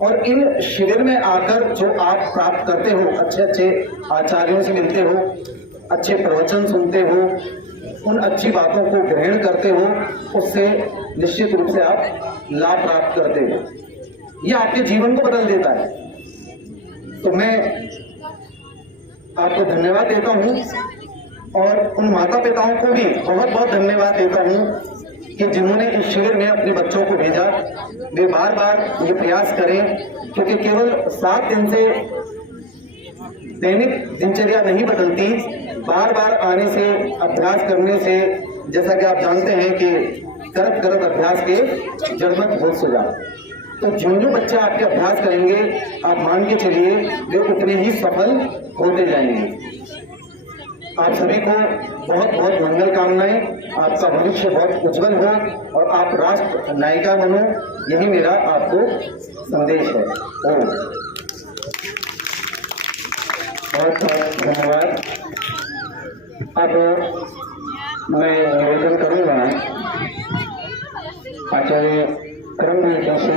और इन शिविर में आकर जो आप प्राप्त करते हो, अच्छे अच्छे आचार्यों से मिलते हो, अच्छे प्रवचन सुनते हो, उन अच्छी बातों को ग्रहण करते हो, उससे निश्चित रूप से आप लाभ प्राप्त करते हो। यह आपके जीवन को बदल देता है। तो मैं आपको धन्यवाद देता हूं और उन माता पिताओं को भी बहुत बहुत धन्यवाद देता हूं कि जिन्होंने इस शिविर में अपने बच्चों को भेजा। वे बार बार ये प्रयास करें, क्योंकि केवल 7 दिन से दैनिक दिनचर्या नहीं बदलती, बार बार आने से, अभ्यास करने से, जैसा कि आप जानते हैं कि करत करत अभ्यास के जड़मत बहुत सुझाव। तो जो बच्चे आपके अभ्यास करेंगे, आप मान के चलिए वे उतने ही सफल होते जाएंगे। आप सभी को बहुत बहुत मंगल कामनाएं, आपका भविष्य बहुत उज्जवल हो और आप राष्ट्र नायिका बनो, यही मेरा आपको संदेश है। बहुत बहुत धन्यवाद। अब मैं निवेदन करूंगा आचार्य कर्मवीर जी से,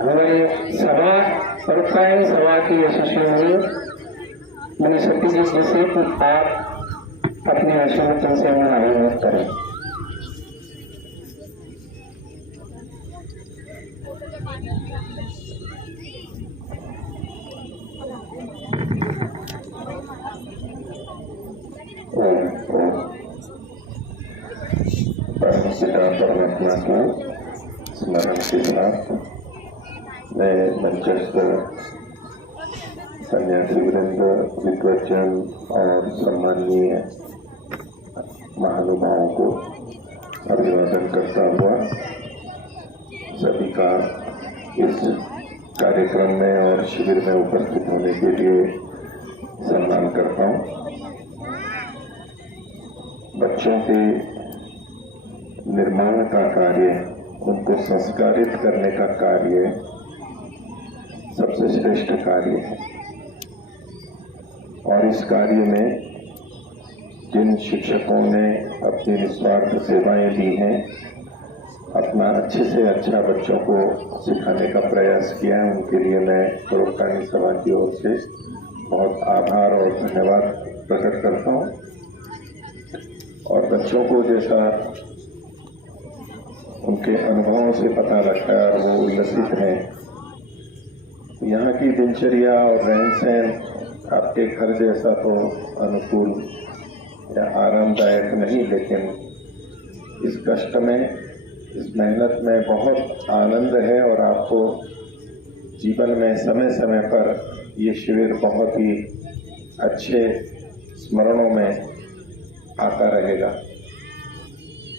हमारे सभा परोपकारी सभा की यशस्वी होने मैंने सत्यजीत जी से कि आप अपने आशीर्वचन से हमें अभिनंदन करें। परमपिता परमात्मा को स्मरण के साथ मैं मंचस्थ सन्यासी वृंद, विद्वजन और सम्माननीय महानुभावों को अभिवादन करता हुआ सभी का इस कार्यक्रम में और शिविर में उपस्थित होने के लिए सम्मान करता हूँ। बच्चों के निर्माण का कार्य, उनको संस्कारित करने का कार्य सबसे श्रेष्ठ कार्य है और इस कार्य में जिन शिक्षकों ने अपनी निस्वार्थ सेवाएं दी हैं, अपना अच्छे से अच्छा बच्चों को सिखाने का प्रयास किया है, उनके लिए मैं परोपकारी सभा की ओर से बहुत आभार और धन्यवाद प्रकट करता हूँ। और बच्चों को जैसा उनके अनुभवों से पता लगता है और वो उल्लसित हैं, यहाँ की दिनचर्या और रहन सहन आपके घर जैसा तो अनुकूल या आरामदायक नहीं, लेकिन इस कष्ट में, इस मेहनत में बहुत आनंद है और आपको जीवन में समय समय पर ये शिविर बहुत ही अच्छे स्मरणों में आता रहेगा।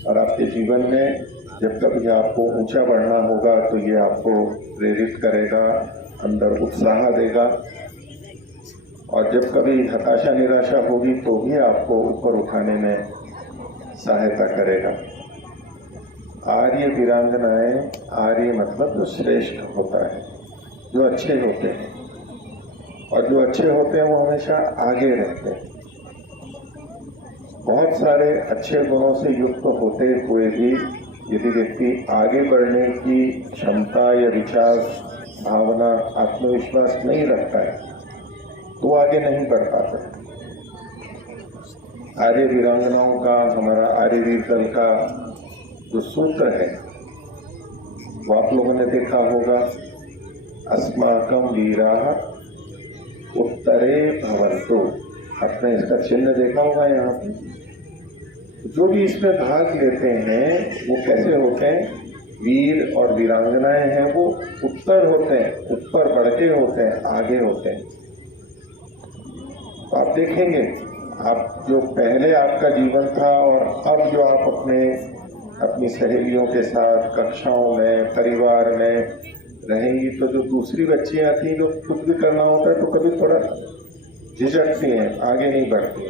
और आपके जीवन में जब कभी आपको ऊंचा बढ़ना होगा तो ये आपको प्रेरित करेगा, अंदर उत्साह देगा, और जब कभी हताशा निराशा होगी तो भी आपको ऊपर उठाने में सहायता करेगा। आर्य वीरांगनाएं, आर्य मतलब जो श्रेष्ठ होता है, जो अच्छे होते हैं, और जो अच्छे होते हैं वो हमेशा आगे रहते हैं। बहुत सारे अच्छे गुणों से युक्त होते हुए भी यदि व्यक्ति आगे बढ़ने की क्षमता या विचार, भावना, आत्मविश्वास नहीं रखता है तो आगे नहीं बढ़ पाता। आर्य वीरांगनाओं का, हमारा आर्यवीर दल का जो सूत्र है वो आप लोगों ने देखा होगा, अस्माकं वीराः उत्तरे भवन्तु। आपने इसका चिन्ह देखा होगा। यहाँ पे जो भी इसमें भाग लेते हैं वो कैसे होते हैं? वीर और वीरांगनाएं हैं वो उत्तर होते हैं, ऊपर बढ़ के होते हैं, आगे होते हैं। तो आप देखेंगे, आप जो पहले आपका जीवन था और अब जो आप अपनी सहेलियों के साथ कक्षाओं में, परिवार में रहेंगी, तो जो दूसरी बच्चियां थी जो कुछ भी करना होता है तो कभी थोड़ा झिझकती हैं, आगे नहीं बढ़ती।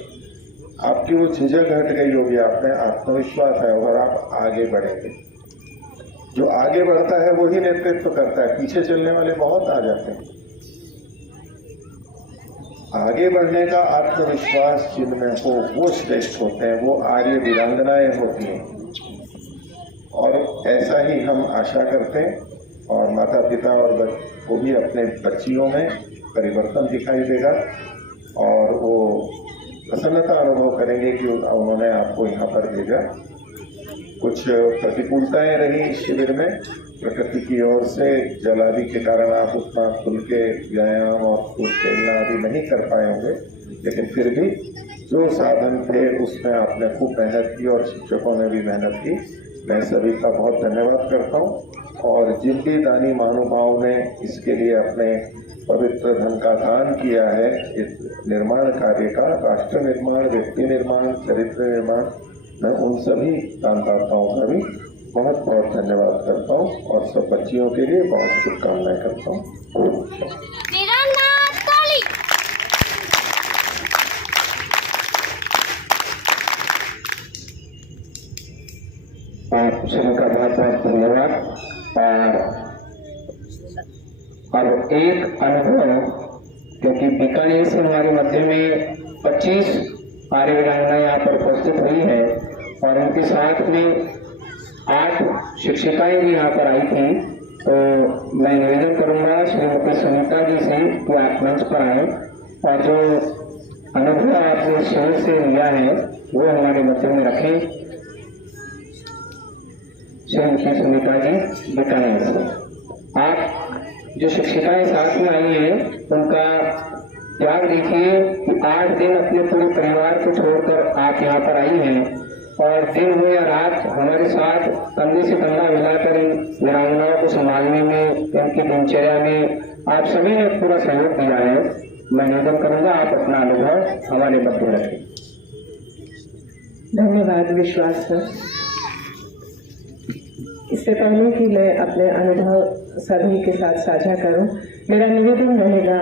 आपकी वो झिझक हट गई होगी, आप में आत्मविश्वास है और आप आगे बढ़ेंगे। जो आगे बढ़ता है वही नेतृत्व करता है, पीछे चलने वाले बहुत आ जाते हैं। आगे बढ़ने का आत्मविश्वास जिनमें हो वो श्रेष्ठ होते हैं, वो आर्य वीरांगनाएं होती हैं। और ऐसा ही हम आशा करते हैं और माता पिता और को भी अपने बच्चियों में परिवर्तन दिखाई देगा और वो प्रसन्नता अनुभव करेंगे कि उन्होंने आपको यहाँ पर भेजा। कुछ प्रतिकूलताएं रही शिविर में प्रकृति की ओर से, जल आदि के कारण आप उतना खुल के व्यायाम और खुल खेलना आदि नहीं कर पाए होंगे, लेकिन फिर भी जो साधन थे उसमें आपने खूब मेहनत की और शिक्षकों ने भी मेहनत की। मैं सभी का बहुत धन्यवाद करता हूँ और जिन भी दानी महानुभावों ने इसके लिए अपने पवित्र धन का दान किया है, इस निर्माण कार्य का, राष्ट्र निर्माण, व्यक्ति निर्माण, चरित्र निर्माण, मैं उन सभी दानदाताओं का भी बहुत बहुत धन्यवाद करता हूँ और सब बच्चियों के लिए बहुत शुभकामनाएं करता हूँ। आप सभी का बहुत बहुत धन्यवाद। और एक अनुभव, क्योंकि बीकानेर से हमारे मध्य में 25 आर्य वीरांगना यहाँ पर उपस्थित हुई है और उनके साथ में 8 शिक्षिकाएं भी यहाँ पर आई थी, तो मैं निवेदन करूंगा श्रीमती सुनीता जी से कि आप मंच पर आए और जो अनुभव आपने शिविर से लिया है वो हमारे मध्य में रखें। श्रीमती सुनीता जी बीकानेर से, आप जो शिक्षिकाएं साथ में आई हैं उनका त्याग देखिए कि 8 दिन अपने पूरे परिवार को छोड़कर आप यहाँ पर आई हैं और दिन हो या रात हमारे साथ कंधे से कंधा मिलाकर इन वीरांगनाओं को संभालने में, इनकी दिनचर्या में आप सभी ने पूरा सहयोग दिया है। मैं निवेदन करूंगा आप अपना अनुभव हमारे मध्य रखें। धन्यवाद विश्वास सर। इससे पहले कि मैं अपने अनुभव सभी के साथ साझा करूं, मेरा निवेदन रहेगा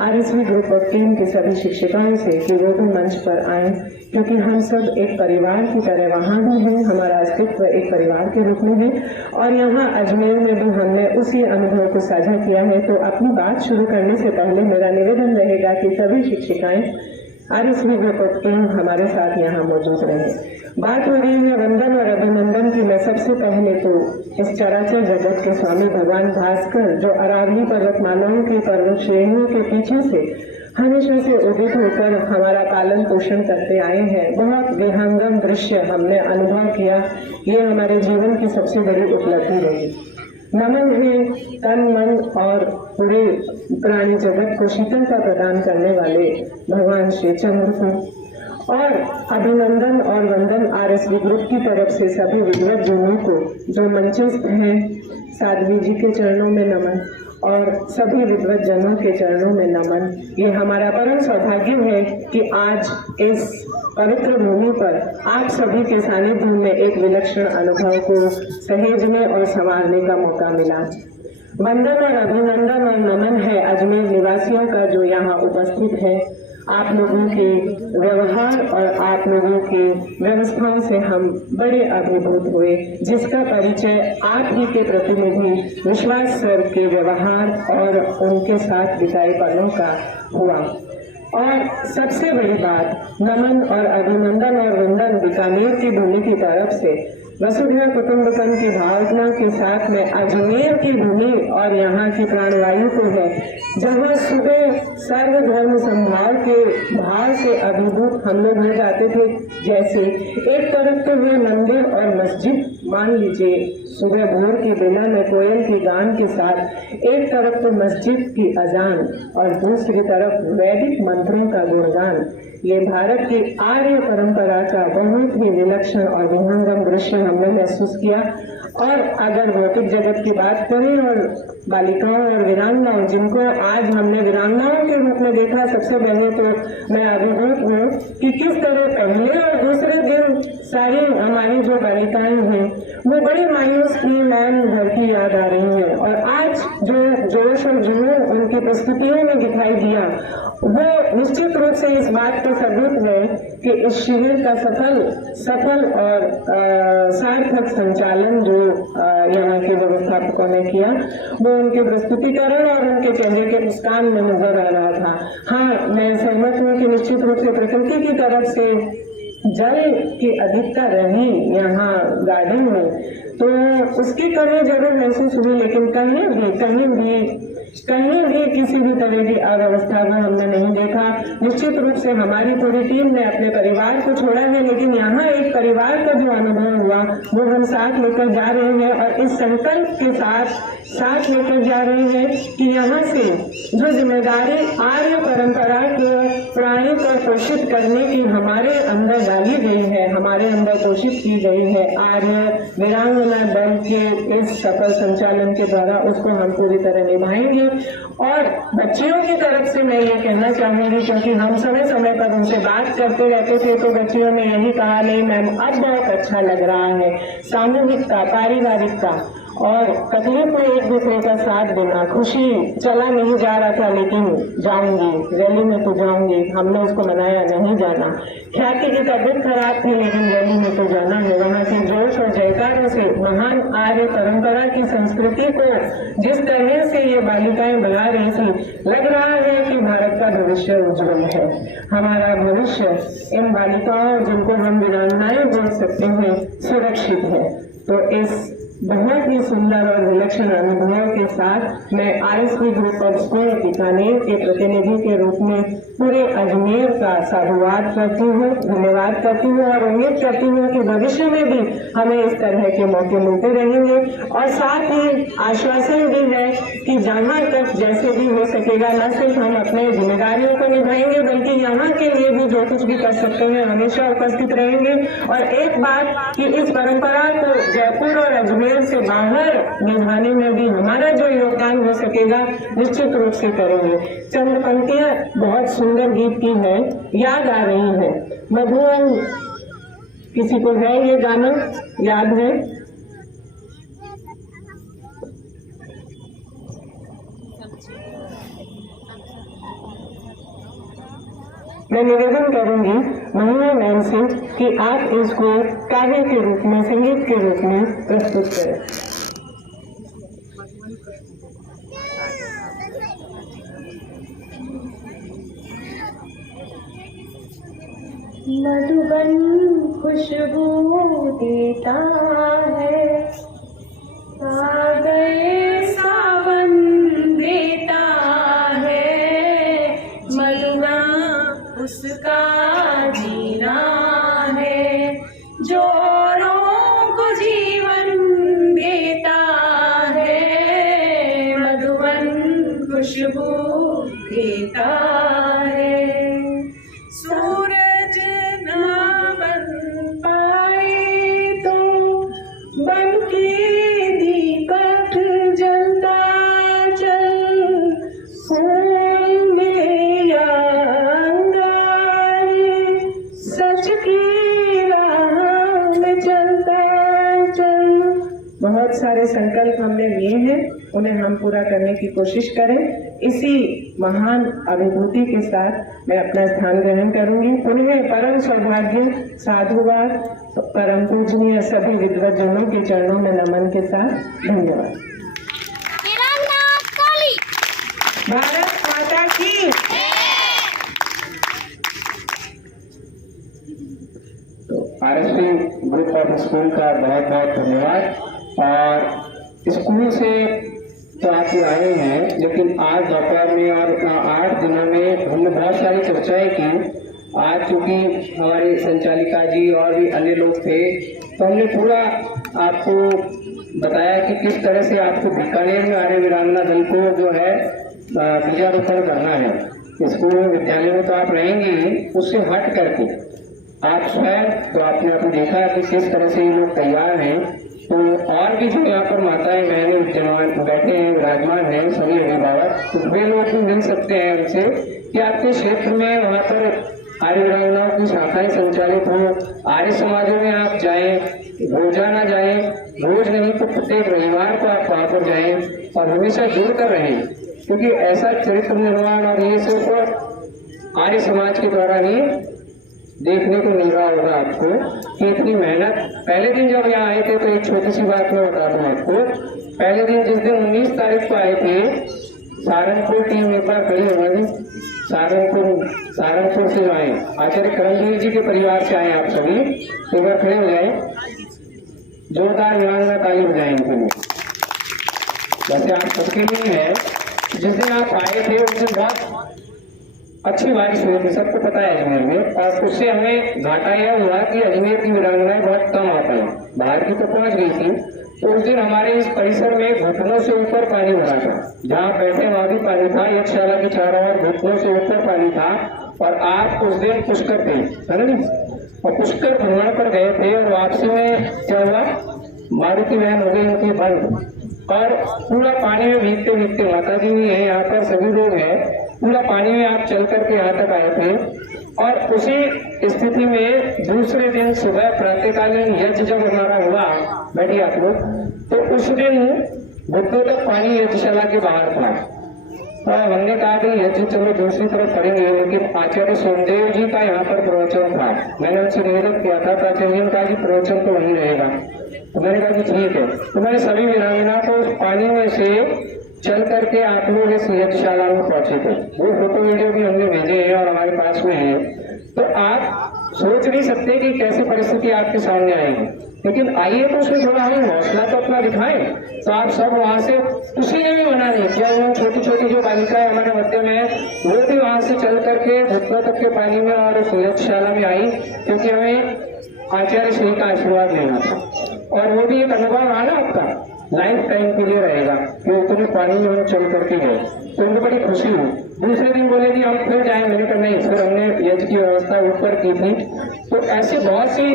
आरएसवी ग्रुप ऑफ टीम के सभी शिक्षिकाओं से कि वो भी मंच पर आए, क्योंकि हम सब एक परिवार की तरह वहाँ भी हैं, हमारा अस्तित्व एक परिवार के रूप में है और यहाँ अजमेर में भी हमने उसी अनुभव को साझा किया है। तो अपनी बात शुरू करने से पहले मेरा निवेदन रहेगा कि सभी शिक्षिकाएं आरएसवी ग्रुप ऑफ टीम हमारे साथ यहाँ मौजूद रहे। बात हो रही है वंदन और अभिनंदन की। मैं सबसे पहले तो इस चराचर जगत के स्वामी भगवान भास्कर, जो अरावली पर्वतमालाओं की पर्वत श्रेणियों के पीछे से हमेशा से उदित होकर हमारा पालन पोषण करते आए हैं, बहुत विहंगम दृश्य हमने अनुभव किया। ये हमारे जीवन की सबसे बड़ी उपलब्धि रही। नमन है तन मन और पूरे प्राणी जगत को शीतलता प्रदान करने वाले भगवान श्री चंद्र को, और अभिनंदन और वंदन आरएसवी ग्रुप की तरफ से सभी विद्वत जनों को जो मंचस्थ हैं, साध्वी जी के चरणों में नमन और सभी विद्वत जनों के चरणों में नमन। ये हमारा परम सौभाग्य है कि आज इस पवित्र भूमि पर आप सभी के सानिध्य में एक विलक्षण अनुभव को सहेजने और संवारने का मौका मिला। वंदन और अभिनंदन और नमन है अजमेर निवासियों का जो यहाँ उपस्थित है। आप लोगों के व्यवहार और आप लोगों की व्यवस्थाओं से हम बड़े अभिभूत हुए, जिसका परिचय आप ही के प्रतिनिधि विश्वास सर के व्यवहार और उनके साथ बिताए पलों का हुआ। और सबसे बड़ी बात, नमन और अभिनंदन और वंदन बीकानेर की भूमि की तरफ से वसुधैव कुटुंबकम की भावना के साथ में अजमेर की भूमि और यहाँ की प्राणवायु को है, जहाँ सुबह सर्वधर्म संभाव के भाव से अभिभूत हम लोग हो जाते थे। जैसे एक तरफ तो वे मंदिर और मस्जिद, मान लीजिए सुबह भोर की बेला में कोयल की गान के साथ, एक तरफ तो मस्जिद की अजान और दूसरी तरफ वैदिक मंत्रों का गुणगान। ये भारत की आर्य परंपरा का बहुत ही विलक्षण और विहंगम दृश्य हमने महसूस किया। और अगर भौतिक जगत की बात करें और बालिकाओं और वीरांगनाओं, जिनको आज हमने वीरांगनाओं के रूप में देखा, सबसे पहले तो मैं अभिभूत हूँ कि किस तरह पहले और दूसरे दिन सारी हमारी जो बालिकाएं हैं वो बड़ी मायूस की, मैम घर की याद आ रही है। और आज जो जोश और जुनून उनकी प्रस्तुतियों में दिखाई दिया, वो निश्चित रूप से इस बात का सबूत है कि इस शिविर का सफल और सार्थक संचालन जो यहाँ के व्यवस्थापकों ने किया, वो उनके प्रस्तुतिकरण और उनके चेहरे के मुस्कान में नजर आ रहा था। हाँ, मैं सहमत हूँ कि निश्चित रूप से प्रकृति की तरफ से जल की अधिकता रही यहाँ गार्डन में, तो उसकी कमी जरूर महसूस हुई, लेकिन कहीं भी किसी भी तरह की अव्यवस्था को हमने नहीं देखा। निश्चित रूप से हमारी पूरी टीम ने अपने परिवार को छोड़ा है, लेकिन यहाँ एक परिवार का जो अनुभव हुआ वो हम साथ लेकर जा रहे हैं और इस संकल्प के साथ लेकर जा रहे हैं कि यहाँ से जो जिम्मेदारी आर्य परंपरा को प्राणित और पोषित करने की हमारे अंदर डाली गई है, हमारे अंदर पोषित की गई है आर्य वीरांगना दल के इस सफल संचालन के द्वारा, उसको हम पूरी तरह निभाएंगे। और बच्चियों की तरफ से मैं ये कहना चाहूंगी, क्योंकि हम समय समय पर उनसे बात करते रहते थे, तो बच्चियों ने यही कहा, नहीं मैम अब बहुत अच्छा लग रहा है, सामूहिकता, पारिवारिकता और तकलीफ में एक दूसरे का साथ देना। खुशी चला नहीं जा रहा था, लेकिन जाऊंगी रैली में तो जाऊंगी, हमने उसको मनाया नहीं जाना। ख्याति की तबीयत खराब थी, लेकिन रैली में तो जाना है। वहाँ के जोश और जयकारों से महान आर्य परंपरा की संस्कृति को जिस तरह से ये बालिकाएं बढ़ा रही थी, लग रहा है कि भारत का भविष्य उज्जवल है। हमारा भविष्य इन बालिकाओं, जिनको हम वीरांगनाएं बोल सकते हैं, सुरक्षित है। तो इस बहुत ही सुंदर और विलक्षण अनुभव के साथ मैं RSV group of school Bikaner के प्रतिनिधि के रूप में पूरे अजमेर का साधुवाद करती हूँ, धन्यवाद करती हूँ और उम्मीद करती हूँ कि भविष्य में भी हमें इस तरह के मौके मिलते रहेंगे। और साथ ही आश्वासन भी है कि जहाँ तक जैसे भी हो सकेगा, न सिर्फ हम अपने जिम्मेदारियों को निभाएंगे, बल्कि यहाँ के लिए भी जो कुछ भी कर सकते हैं हमेशा उपस्थित रहेंगे। और एक बात कि इस परंपरा को जयपुर और अजमेर से बाहर निभाने में भी हमारा जो योगदान हो सकेगा, निश्चित रूप से करेंगे। चंद पंक्तियां बहुत सुंदर गीत की है, याद आ रही है। मधुवन, किसी को है ये गाना याद है? मैं निवेदन करूंगी महिला मैम से कि आप इसको काव्य के रूप में, संगीत के रूप में प्रस्तुत करें। मधुबन खुशबू देता है, आ गए सावन देता है, मधुबन उसका जीना है, जोरों को जीवन देता है, मधुबन खुशबू देता है। सूरज ना बन पाए तो बन के दीपक जलता चल, फूल मिले या अंगारे, सच की राह में चलता चल। बहुत सारे संकल्प हमने लिए हैं, उन्हें हम पूरा करने की कोशिश करें। इसी महान अभिभूति के साथ मैं अपना स्थान ग्रहण करूंगी। उन्हें परम सौभाग्य, साधुवाद, परम पूजनीय सभी विद्वज्जनों के चरणों में नमन के साथ धन्यवाद। भारत माता की। तो आरएसवी ग्रुप ऑफ स्कूल का बहुत बहुत धन्यवाद। और स्कूल से तो आप आए हैं, लेकिन आज दोपहर में और 8 दिनों में हमने बहुत सारी चर्चाएं की। आज चूंकि हमारे संचालिका जी और भी अन्य लोग थे, तो हमने पूरा आपको बताया कि किस तरह से आपको बीकानेर में आर्य वीरांगना दल को जो है बीजारोपण करना है। स्कूल में, विद्यालय में तो आप रहेंगे ही, उससे हट करके आप स्वयं, तो आपने अभी देखा कि किस तरह से ये लोग तैयार हैं। तो और भी जो यहाँ पर माताएं बहनें विद्यमान बैठे हैं, विराजमान हैं, सभी अभिभावक, तो वे लोग भी मिल सकते हैं उनसे कि आपके क्षेत्र में वहाँ पर आर्य वीरांगनाओं की शाखाएं संचालित हो। आर्य समाजों में आप जाएं, रोजाना जाएं, रोज नहीं तो प्रत्येक रविवार को आप वहाँ पर जाएं और हमेशा जुड़ कर रहें, क्योंकि ऐसा चरित्र निर्माण और ये सिर्फ आर्य समाज के द्वारा ही देखने को मिल रहा होगा आपको कि इतनी मेहनत। पहले दिन जब यहाँ आए थे, तो एक छोटी सी बात मैं बता दूं आपको। पहले दिन जिस दिन 19 तारीख को आए थे, सहारनपुर टीम एक बार खड़ी हमारी सहारनपुर से जो आए आचार्य करमदेव जी के परिवार से आए आप सभी, एक बार खड़े हो जाए, जोरदार वीरांगना ताली बजाएं इनके लिए। वैसे आप सबके लिए है, जिस दिन आप आए थे उस दिन बहुत अच्छी बारिश हुई थी, सबको पता है अजमेर में, और उससे हमें घाटा यह हुआ कि अजमेर की वीरांगनाएं बहुत कम आती हैं, बाहर की तो पहुंच गई थी। तो उस दिन हमारे इस परिसर में घुटनों से ऊपर पानी भरा था, जहाँ बैठे वहां भी पानी था, यज्ञशाला के चारों ओर घुटनों से ऊपर पानी था। और आप उस दिन पुष्कर थे, है ना, और पुष्कर भ्रमण पर गए थे, और वापसी में क्या हुआ, मारुति वैन हो गई उनकी बंद, और पूरा पानी में भीगते भीगते, माता जी भी है यहाँ पर, सभी लोग हैं, पूरा पानी में आप चल करके यहाँ तक आए थे। और उसी स्थिति में दूसरे दिन सुबह प्रातःकालीन यज्ञ जब हमारा हुआ, बैठिए आप लोग, तो उस दिन घुटनों तक पानी यज्ञशाला के बाहर था। और हमने कहा कि यज्ञ चलो दूसरी तरफ करेंगे, लेकिन आचार्य सोमदेव जी का यहाँ पर प्रवचन था। मैंने उनसे निवेदन किया था, तो आचार्य जी ने कहा कि प्रवचन तो वहीं रहेगा। तो मैंने कहा कि ठीक है। तो मैंने सभी वीरांगना को उस पानी में से चल करके आप लोग इस यज्ञशाला में पहुंचे थे। वो फोटो वीडियो भी हमने भेजे हैं और हमारे पास में है। तो आप सोच नहीं सकते कि कैसी परिस्थिति आपके सामने आएगी, लेकिन आइए तो उसमें थोड़ा हम हौसला तो अपना दिखाएं। तो आप सब वहां से, किसी ने भी मना नहीं किया, उन छोटी छोटी जो बालिकाएं हमारे मध्य में है, वो भी वहां से चल करके घुटनों तक के पानी में और उस यज्ञशाला में आई, क्योंकि हमें आचार्य श्री का आशीर्वाद लेना था। और वो भी एक अनुभव रहा ना आपका, लाइफ टाइम के लिए रहेगा कि उतने पानी में हम चल करके गए, तो उनको बड़ी खुशी हुई। दूसरे दिन बोले कि हम फिर जाए, मैंने कहा नहीं, फिर हमने यज्ञ की व्यवस्था ऊपर की थी। तो ऐसी बहुत सी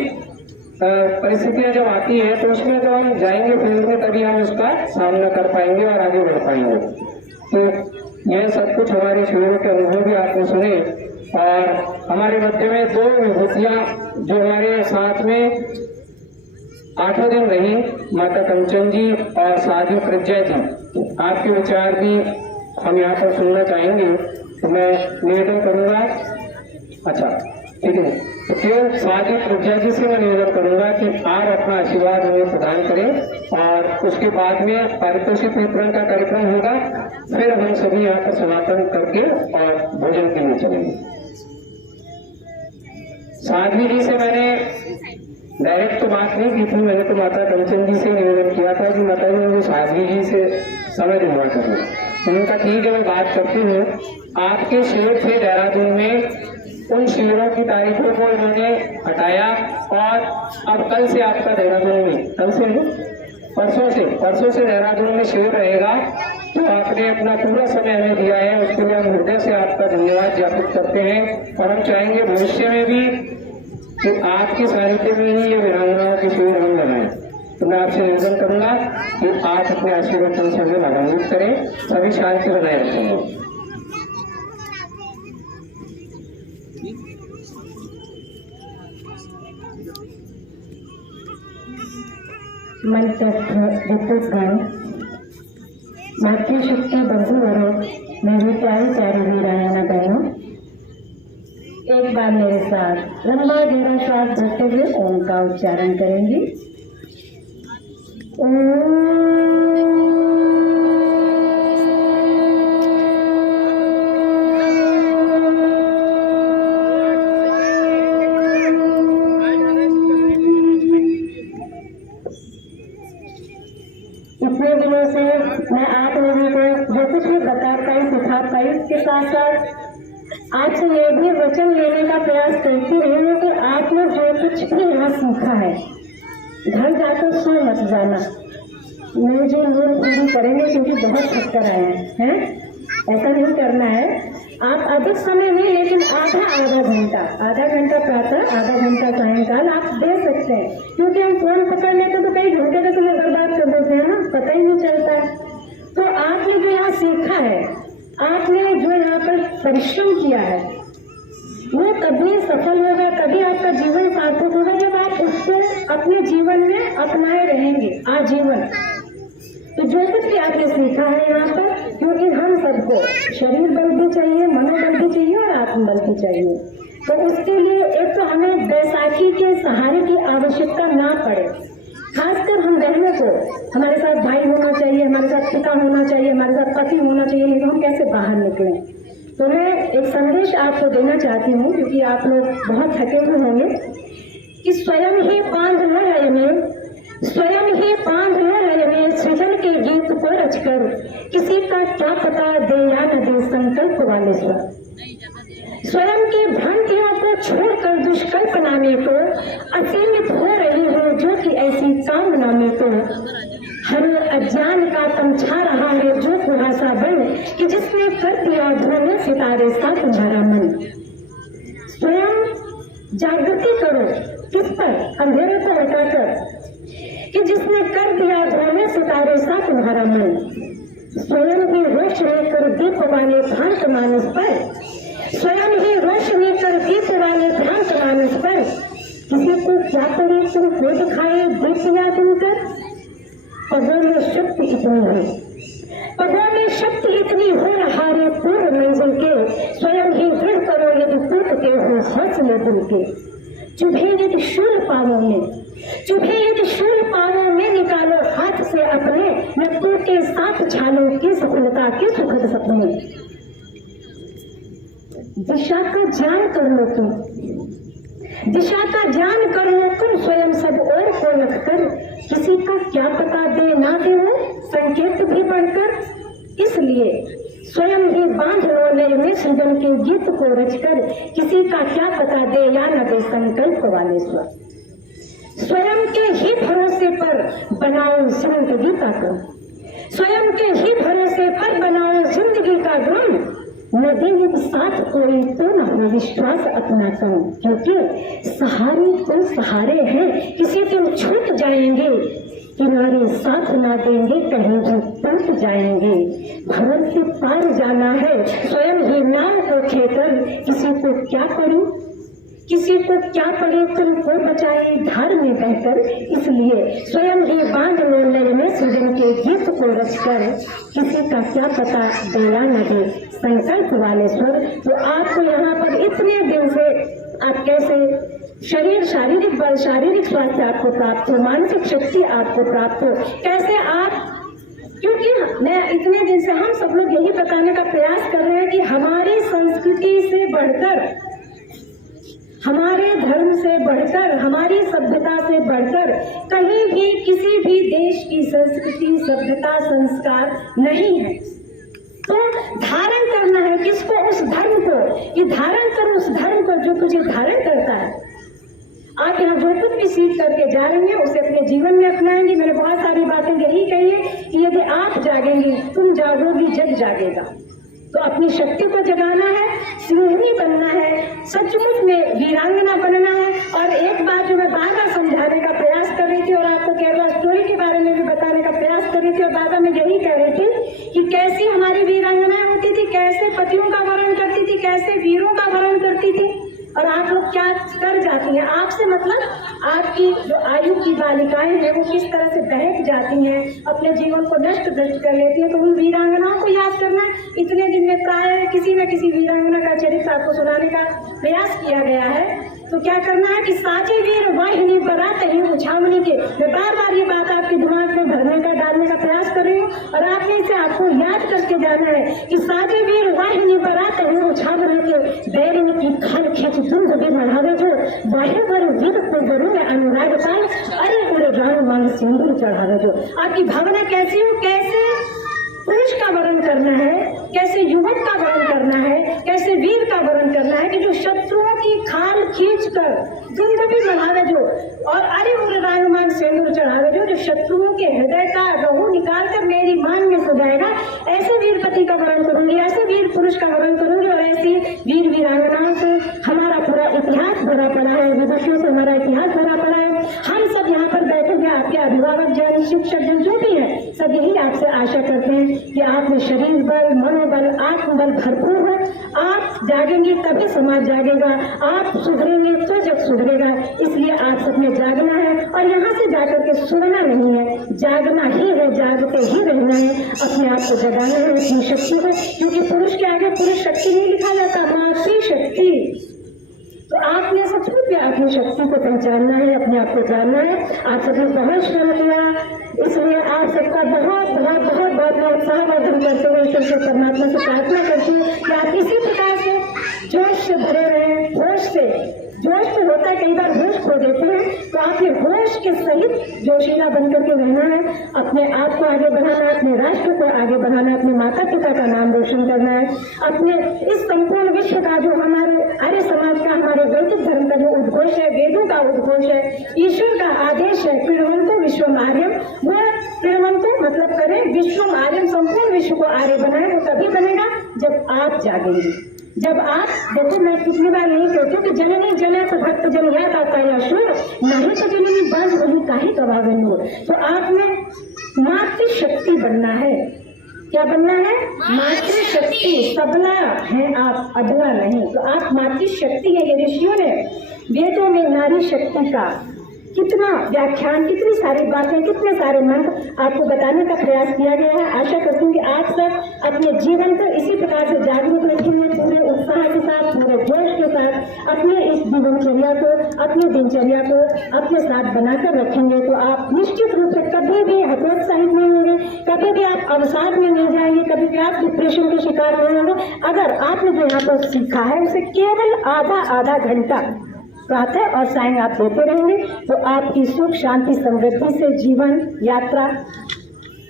परिस्थितियां जब आती है, तो उसमें जब हम जाएंगे फील्ड में, तभी हम उसका सामना कर पाएंगे और आगे बढ़ पाएंगे। तो यह सब कुछ हमारे शिविरों के अनुभव भी आपने सुने। और हमारे मध्य में दो विभूतियां जो हमारे साथ में 8 दिन रही, माता कंचन जी और साधु प्रज्ञा जी, आपके विचार भी हम यहाँ पर सुनना चाहेंगे। तो मैं निवेदन करूंगा, अच्छा ठीक है, तो केवल साधु प्रज्ञा जी से मैं निवेदन करूंगा कि आप अपना आशीर्वाद हमें प्रदान करें, और उसके बाद में पारितोषिक वितरण का कार्यक्रम होगा। फिर हम सभी यहाँ पर समापन करके और भोजन के लिए चलेंगे। साध्वी जी से मैंने डायरेक्ट तो बात नहीं की थी, मैंने तो माता कंचन जी से निवेदन किया था कि माता जी मुझे साध्वी जी से समय दिलवा करना। उन्होंने कहा ठीक है, मैं बात करती हूँ। आपके शिविर थे देहरादून में, उन शिविरों की तारीखों को इन्होंने हटाया, और अब कल से आपका देहरादून में, कल से परसों से देहरादून में शिविर रहेगा। तो आपने अपना पूरा समय हमें दिया है, उसके लिए हम हृदय से आपका धन्यवाद ज्ञापित करते हैं। और हम चाहेंगे भविष्य में भी कि आपके सानिध्य में ही ये वीरांगनाओं के शिविर हम लगाएं। तो मैं आपसे निवेदन करूंगा कि आप अपने आशीर्वाद से हमें लाभान्वित करें, सभी शांति बनाए रखेंगे। मंत्रगण मातृशक्ति बंधुवरों, मेरी प्यारी प्यारी वीरांगना बहनों, एक बार मेरे साथ लंबा गहरा श्वास भरते हुए ओम का उच्चारण करेंगी। इतने दिनों से मैं आप लोगों को जो कुछ भी बता पाई, सिखा पाई, इसके साथ साथ आज से ये भी वचन लेने का प्रयास करती रही हूँ कि आप लोग जो कुछ भी यहाँ सीखा है, घर जाकर सो मत जाना, मुझे नींद पूरी करेंगे क्योंकि बहुत थक कर आए हैं। ऐसा नहीं करना है। आप अधिक समय नहीं, लेकिन आधा घंटा प्रातः, आधा घंटा सायंकाल आप दे सकते हैं, क्योंकि हम फोन पकड़ लेते तो कई घंटे तक समय बर्बाद कर देते हैं ना, पता ही नहीं चलता है। तो आपने जो यहाँ सीखा है, आपने जो यहाँ पर परिश्रम किया है, वो कभी सफल होगा, कभी आपका जीवन सार्थक होगा जब आप उसको अपने जीवन में अपनाए रहेंगे आजीवन। तो जो कुछ भी आपने सीखा है यहाँ पर, क्योंकि हम सबको शरीर बल भी चाहिए, मनोबल भी चाहिए और आत्मबल भी चाहिए, तो उसके लिए एक तो हमें बैसाखी के सहारे की आवश्यकता ना पड़े। खासकर हम बहनों को हमारे साथ भाई होना चाहिए, हमारे साथ पिता होना चाहिए, हमारे साथ पति होना चाहिए, नहीं तो हम कैसे बाहर निकलें। तो मैं एक संदेश आपको देना चाहती हूँ, क्योंकि आप लोग बहुत थके हुए होंगे, कि स्वयं ही बांध लो लय में, स्वयं ही बांध लो लय में, सृजन के गीत को रचकर, किसी का क्या पता दे या न दे संकल्प वाले स्वर। स्वयं की भ्रांतियों को छोड़कर दुष्कल्पना में तो असीमित हो रही हो, जो कि ऐसी कामना में तो हर अज्ञान का तमछा रहा है जो कुहासा बन, कि जिसने कर दिया धोने सितारे सा तुम्हारा मन। स्वयं जागृति करो किस पर, अंधेरे को हटाकर, कि जिसने कर दिया धोने सितारे सा तुम्हारा मन। स्वयं ही रोशनी कर दीप वाले भ्रांत मानस पर, स्वयं ही रोशनी कर दीप वाले भ्रांत मानस पर, किसी को क्या करे तुम हो दिखाए दीपिया तुमकर। पगों में शक्ति इतनी है, पगों में शक्ति इतनी हो हारे पूर्व मंजिल के, स्वयं ही दृढ़ करो यदि टूटते हो हौसले दिल के। चुभे यदि शूल पावों में, चुभे यदि शूल पावों में, निकालो हाथ से अपने, न टूटे साथ छालो की सफलता के सुखद सपने। दिशा का ज्ञान कर लो तुम, दिशा का ज्ञान कर लो तुम, स्वयं सब और को रखकर, किसी का क्या पता दे ना दे वो संकेत भी बढ़कर। इसलिए स्वयं ही बांध लो लय में, सृजन के गीत को रचकर, किसी का क्या पता दे या न दे संकल्प वाले स्वर। स्वयं के ही भरोसे पर बनाओ जिंदगी का क्रम, स्वयं के ही भरोसे पर बनाओ जिंदगी का क्रम। न देंगे साथ कोई तो न हो विश्वास अपना कम, क्योंकि सहारे तो सहारे हैं, किसी दिन छूट जाएंगे, किनारे साथ ना देंगे कहीं भी टूट जाएंगे। भरोसे पार जाना है स्वयं ही नाम को खेकर, किसी को क्या पड़ी, किसी को क्या पड़े तुमको बचाए धार में बहकर। इसलिए स्वयं ही बांध लो लय में, सृजन के गीत को रचकर, किसी का क्या पता देना न दे संकल्प वाले स्वर। तो आपको यहाँ पर इतने दिन से आप कैसे शरीर शारीरिक बल शारीरिक स्वास्थ्य आपको प्राप्त हो, मानसिक शक्ति आपको प्राप्त हो, कैसे आप, क्योंकि मैं इतने दिन से हम सब लोग यही बताने का प्रयास कर रहे हैं कि हमारी संस्कृति से बढ़कर, हमारे धर्म से बढ़कर, हमारी सभ्यता से बढ़कर कहीं भी किसी भी देश की संस्कृति सभ्यता संस्कार नहीं है। तो धारण करना है किसको, उस धर्म को, कि धारण करो उस धर्म को जो तुझे धारण करता है। आप यहाँ जो कुछ भी सीख करके जा रही हैं उसे अपने जीवन में अपनाएंगे। मैंने बहुत सारी बातें यही कही है कि यदि आप जागेंगी, तुम जागोगी, जग जागेगा। तो अपनी शक्ति को जगाना है, सिंहनी बनना है, सचमुच में वीरांगना बनना है। और एक बात जो मैं बार बार समझाने का प्रयास कर रही थी और आपको केरला स्टोरी के बारे में भी बताने का प्रयास कर रही थी, और बार बार मैं यही कह रही थी कि कैसी हमारी वीरांगनाएं होती थी, कैसे पतियों का वरण करती थी, कैसे वीरों का वरण करती थी, और आप लोग क्या कर जाती हैं। आपसे मतलब आपकी जो आयु की बालिकाएं हैं वो किस तरह से बहक जाती हैं, अपने जीवन को नष्ट भ्रष्ट कर लेती हैं। तो उन वीरांगनाओं को याद करना, इतने दिन में प्राय किसी न किसी वीरांगना का चरित्र आपको सुनाने का प्रयास किया गया है। तो क्या करना है कि साचे वीर वाहिनी बरात ही उछावनी के, मैं बार बार ये बात आपके दिमाग में भरने का डालने का प्रयास कर रही हूँ, और आपने इसे आपको याद करके जाना है कि साचे वीर वाहिनी बरात ही उछावनी के, बैरिन की खाल खींच दुंद भी बढ़ावे जो, बाहे पर वीर को गरु में अनुराग पाल, अरे उड़े राम मांग सिंदूर चढ़ावे जो। आपकी भावना कैसी हो, कैसे पुरुष का वर्ण करना है, कैसे युवक का वर्ण करना है, कैसे वीर का वर्ण करना है, कि जो शत्रुओं की खाल खींचकर दुंद भी बढ़ावे जो, और अरे उड़े राम मांग सिंदूर चढ़ावे जो शत्रुओं के हृदय का रहू निकाल कर मेरी मान में सजाएगा। ऐसे वीर पति का वर्ण करूंगी, ऐसे वीर पुरुष का वर्ण करूंगी, और ऐसी वीर वीरांगनाओं से हमारा पूरा इतिहास भरा पड़ा है, विदुषियों से हमारा इतिहास भरा पड़ा है। हम सब यहाँ पर बैठे हुए आपके अभिभावक जन, शिक्षक जन जो भी है, सब यही आपसे आशा करते हैं कि आप में शरीर बल, मनोबल, आत्मबल भरपूर हो। आप जागेंगे तभी समाज जागेगा, आप सुधरेंगे तो जग सुधरेगा। इसलिए आप सबने जागना है, और यहाँ से जाकर के सुनना नहीं है, जागना ही है, जागते ही रहना है, अपने आप को जगाना है, अपनी शक्ति को, क्योंकि पुरुष के आगे पुरुष शक्ति नहीं लिखा जाता, मातृ शक्ति। तो आपने सचमुच में अपनी शक्ति को पहचानना है, अपने आप को जानना है। आप सबने बहुत श्रम किया, इसलिए आप सबका बहुत बहुत बहुत बहुत मैं उत्साहवर्धन करते हुए ईश्वर से परमात्मा से प्रार्थना करती हूँ कि आप इसी प्रकार से जोश से भरे रहे, होश से। जोश तो होता है, कई बार होश खो देते हैं, तो आप ये होश के सहित जोशीला बनकर के रहना है, अपने आप को आगे बढ़ाना है, अपने राष्ट्र को आगे बढ़ाना है, अपने माता पिता का नाम रोशन करना है, अपने इस संपूर्ण विश्व का जो हमारे आर्य समाज का, हमारे वैदिक धर्म का जो उद्घोष है, वेदों का उद्घोष है, ईश्वर का आदेश है, प्रणवंतो विश्वम आर्यम, वो प्रणवंतो मतलब करें विश्वम आर्यम, संपूर्ण विश्व को आर्य बनाए। वो तभी बनेगा जब आप जागेंगे, जब आप देखो, मैं कितनी बार यही कहती हूँ कि जननी जने तो भक्त जन या का यशोर नहीं तो जननी बस वही काहे गवावे नूर। तो आपने मातृशक्ति बनना है। क्या बनना है? मातृशक्ति। सबला है आप, अबला नहीं। तो आप मातृशक्ति है। ये ऋषियों ने वेदों में नारी शक्ति का कितना व्याख्यान, कितनी सारी बातें, कितने सारे मंत्र आपको बताने का प्रयास किया गया है। आशा करती हूँ कि आप सब अपने जीवन को इसी प्रकार से जागरूक रखेंगे, पूरे उत्साह के साथ, पूरे जोश के साथ अपने इस जीवनचर्या को, अपनी दिनचर्या को अपने साथ बनाकर रखेंगे, तो आप निश्चित रूप से कभी भी हतोत्साहित नहीं होंगे, कभी भी आप अवसाद में नहीं जाएंगे, कभी भी आप डिप्रेशन के शिकार नहीं होंगे। अगर आपने जो यहाँ पर सीखा है उसे केवल आधा घंटा प्रातः और सायं आप देते रहेंगे, तो आपकी सुख शांति समृद्धि से जीवन यात्रा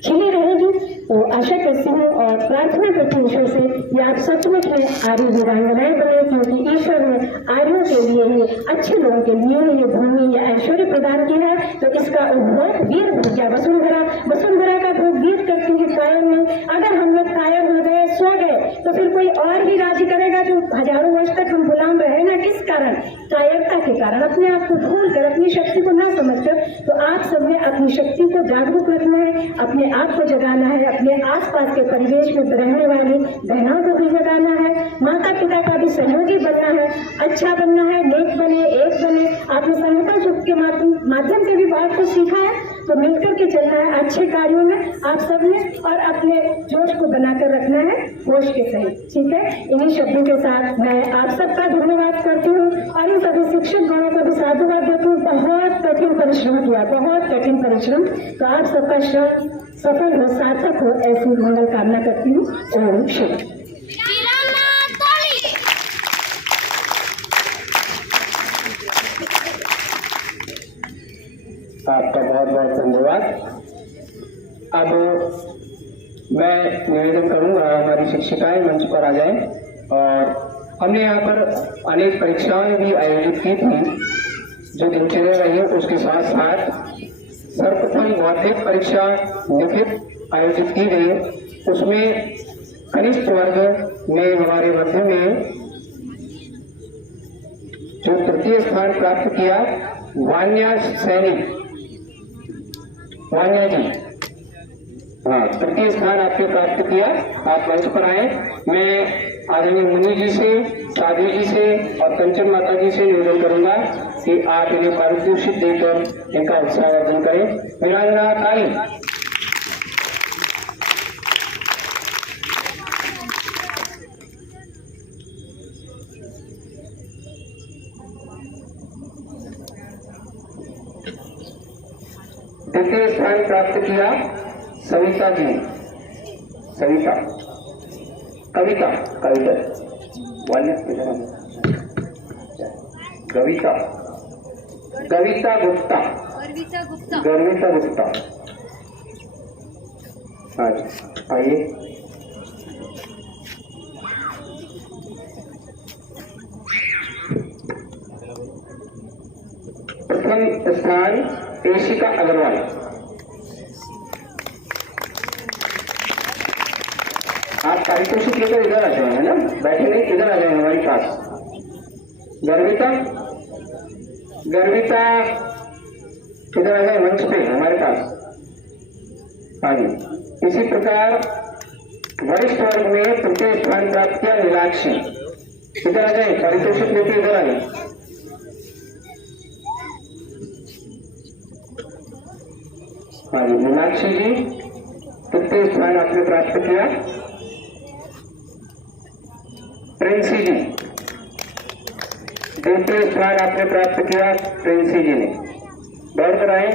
खिली रहेगी। तो आशा करती हूँ और प्रार्थना करती हूँ ईश्वर से कि आप सचमुच में आर्य वीरांगनाएं बने, क्योंकि ईश्वर ने आर्यों के लिए ही, अच्छे लोगों के लिए ये भूमि या ऐश्वर्य प्रदान की है। तो इसका उपभोग वीर भूजा वसुंधरा का भोग वीर करती है कायम में। अगर हम लोग कायम हो गए, सो गए, तो फिर कोई और भी राजी करेगा जो हजारों वर्ष तक हम गुलाम रहे ना। किस कारण? कायरता के कारण, अपने आप को भूल कर, अपनी शक्ति को ना समझकर। तो आप सबने अपनी शक्ति को जागरूक रखना है, अपने आप को जगाना है, अपने आसपास के परिवेश में रहने वाली बहनों को भी जगाना है, माता पिता का भी सहयोगी बनना है, अच्छा बनना है, नेक बने, एक बने। आपने संगठन सुख के माध्यम से भी बहुत कुछ सीखा है, तो मिलकर के चलना है अच्छे कार्यों में आप सबने, और अपने जोश को बनाकर रखना है होश के सहित। ठीक है, इन्हीं शब्दों के साथ मैं आप सबका धन्यवाद करती हूँ और इन सभी शिक्षक गणों को भी साधुवाद देती हूँ। बहुत कठिन परिश्रम किया, बहुत कठिन परिश्रम। तो आप सबका श्रम सफल हो, सार्थक हो, ऐसी मंगल कामना करती हूँ। ओम शुभ। आपका बहुत बहुत धन्यवाद। अब मैं निवेदन करूंगा हमारी शिक्षिकाएं मंच पर आ जाएं। और हमने यहाँ पर अनेक परीक्षाएं भी आयोजित की थी जो दिनचर्या रही, उसके साथ साथ सर्वप्रथम बौद्धिक परीक्षा लिखित आयोजित की गई। उसमें कनिष्ठ वर्ग में हमारे मध्य में जो तृतीय स्थान प्राप्त किया, वान्या सैनिक, वान्या जी, हाँ, तृतीय स्थान आपने प्राप्त किया। आप मंच पर आए। मैं आदरणीय मुनि जी से, साधु जी से और कंचन माता जी से निवेदन करूंगा कि आप इन्हें पारितोषिक देकर इनका उत्साहवर्धन करें। वीरांगना काली, द्वितीय स्थान प्राप्त किया सविता जी, सविता, कविता, कविता, कविता, कविता गुप्ता, गर्विता गुप्ता, आइए। प्रथम स्थान एशिका अग्रवाल। आप पारितोषिक लेकर इधर आ जाए, है ना, बैठे नहीं, इधर आ जाए हमारे पास। गर्विता, गर्विता इधर आ जाए मंच पे हमारे पास। हाँ जी। इसी प्रकार वरिष्ठ वर्ग में तृतीय स्थान प्राप्त किया नीलाक्षी, इधर आ जाए, पारितोषिक लेकर इधर आ जाए। हाँ जी, मीनाक्षी जी तृतीय स्थान आपने प्राप्त किया। प्रिंसी जी द्वितीय स्थान आपने प्राप्त किया, प्रिंसी जी ने। बढ़कर आए।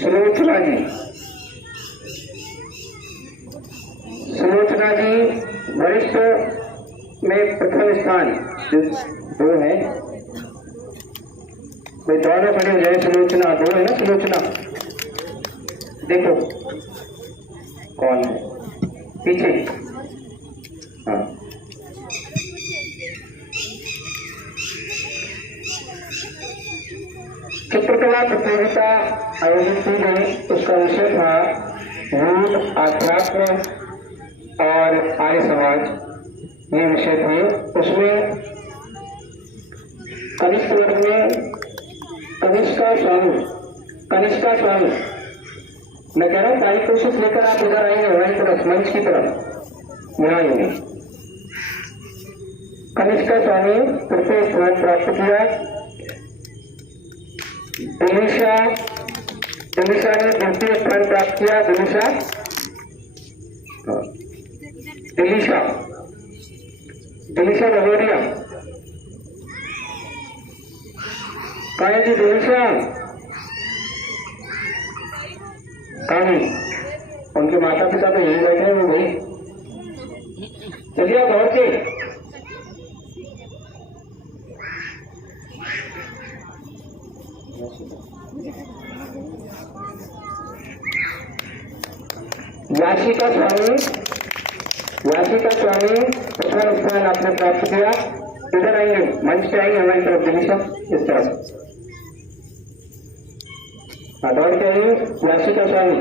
सुलोचना जी, सुलोचना जी वरिष्ठ में प्रथम स्थान 2 है। कोई दोनों खड़े हो जाए, सुलोचना 2 है ना, सुलोचना देखो कौन है पीछे। हाँ, चित्रकला प्रतियोगिता आयोजित की गई, उसका विषय था मूल आध्यात्म और आर्य समाज, ये विषय थे। उसमें कनिष्ठ वर्ग में कनिष्का स्वामी, मैं कह रहा हूँ सारी कोशिश लेकर आप इधर आएंगे, हमारी तरफ मंच की तरफ यहाँ आएंगे। कनिष्का स्वामी तृतीय स्थान प्राप्त किया। दिलिशा ने द्वितीय स्थान प्राप्त किया। दिलिशा भगोरिया, कहा जी दिलिशा कहानी, उनके माता पिता तो यही बैठे हैं, वो भाई चलिए दौड़ के। याशिका स्वामी प्रथम स्थान आपने प्राप्त किया। इधर आएंगे, मंच पे आएंगे, हमारी तरफ दिलिशा इस तरफ। हाँ, दौड़ के आइए याशिका स्वामी।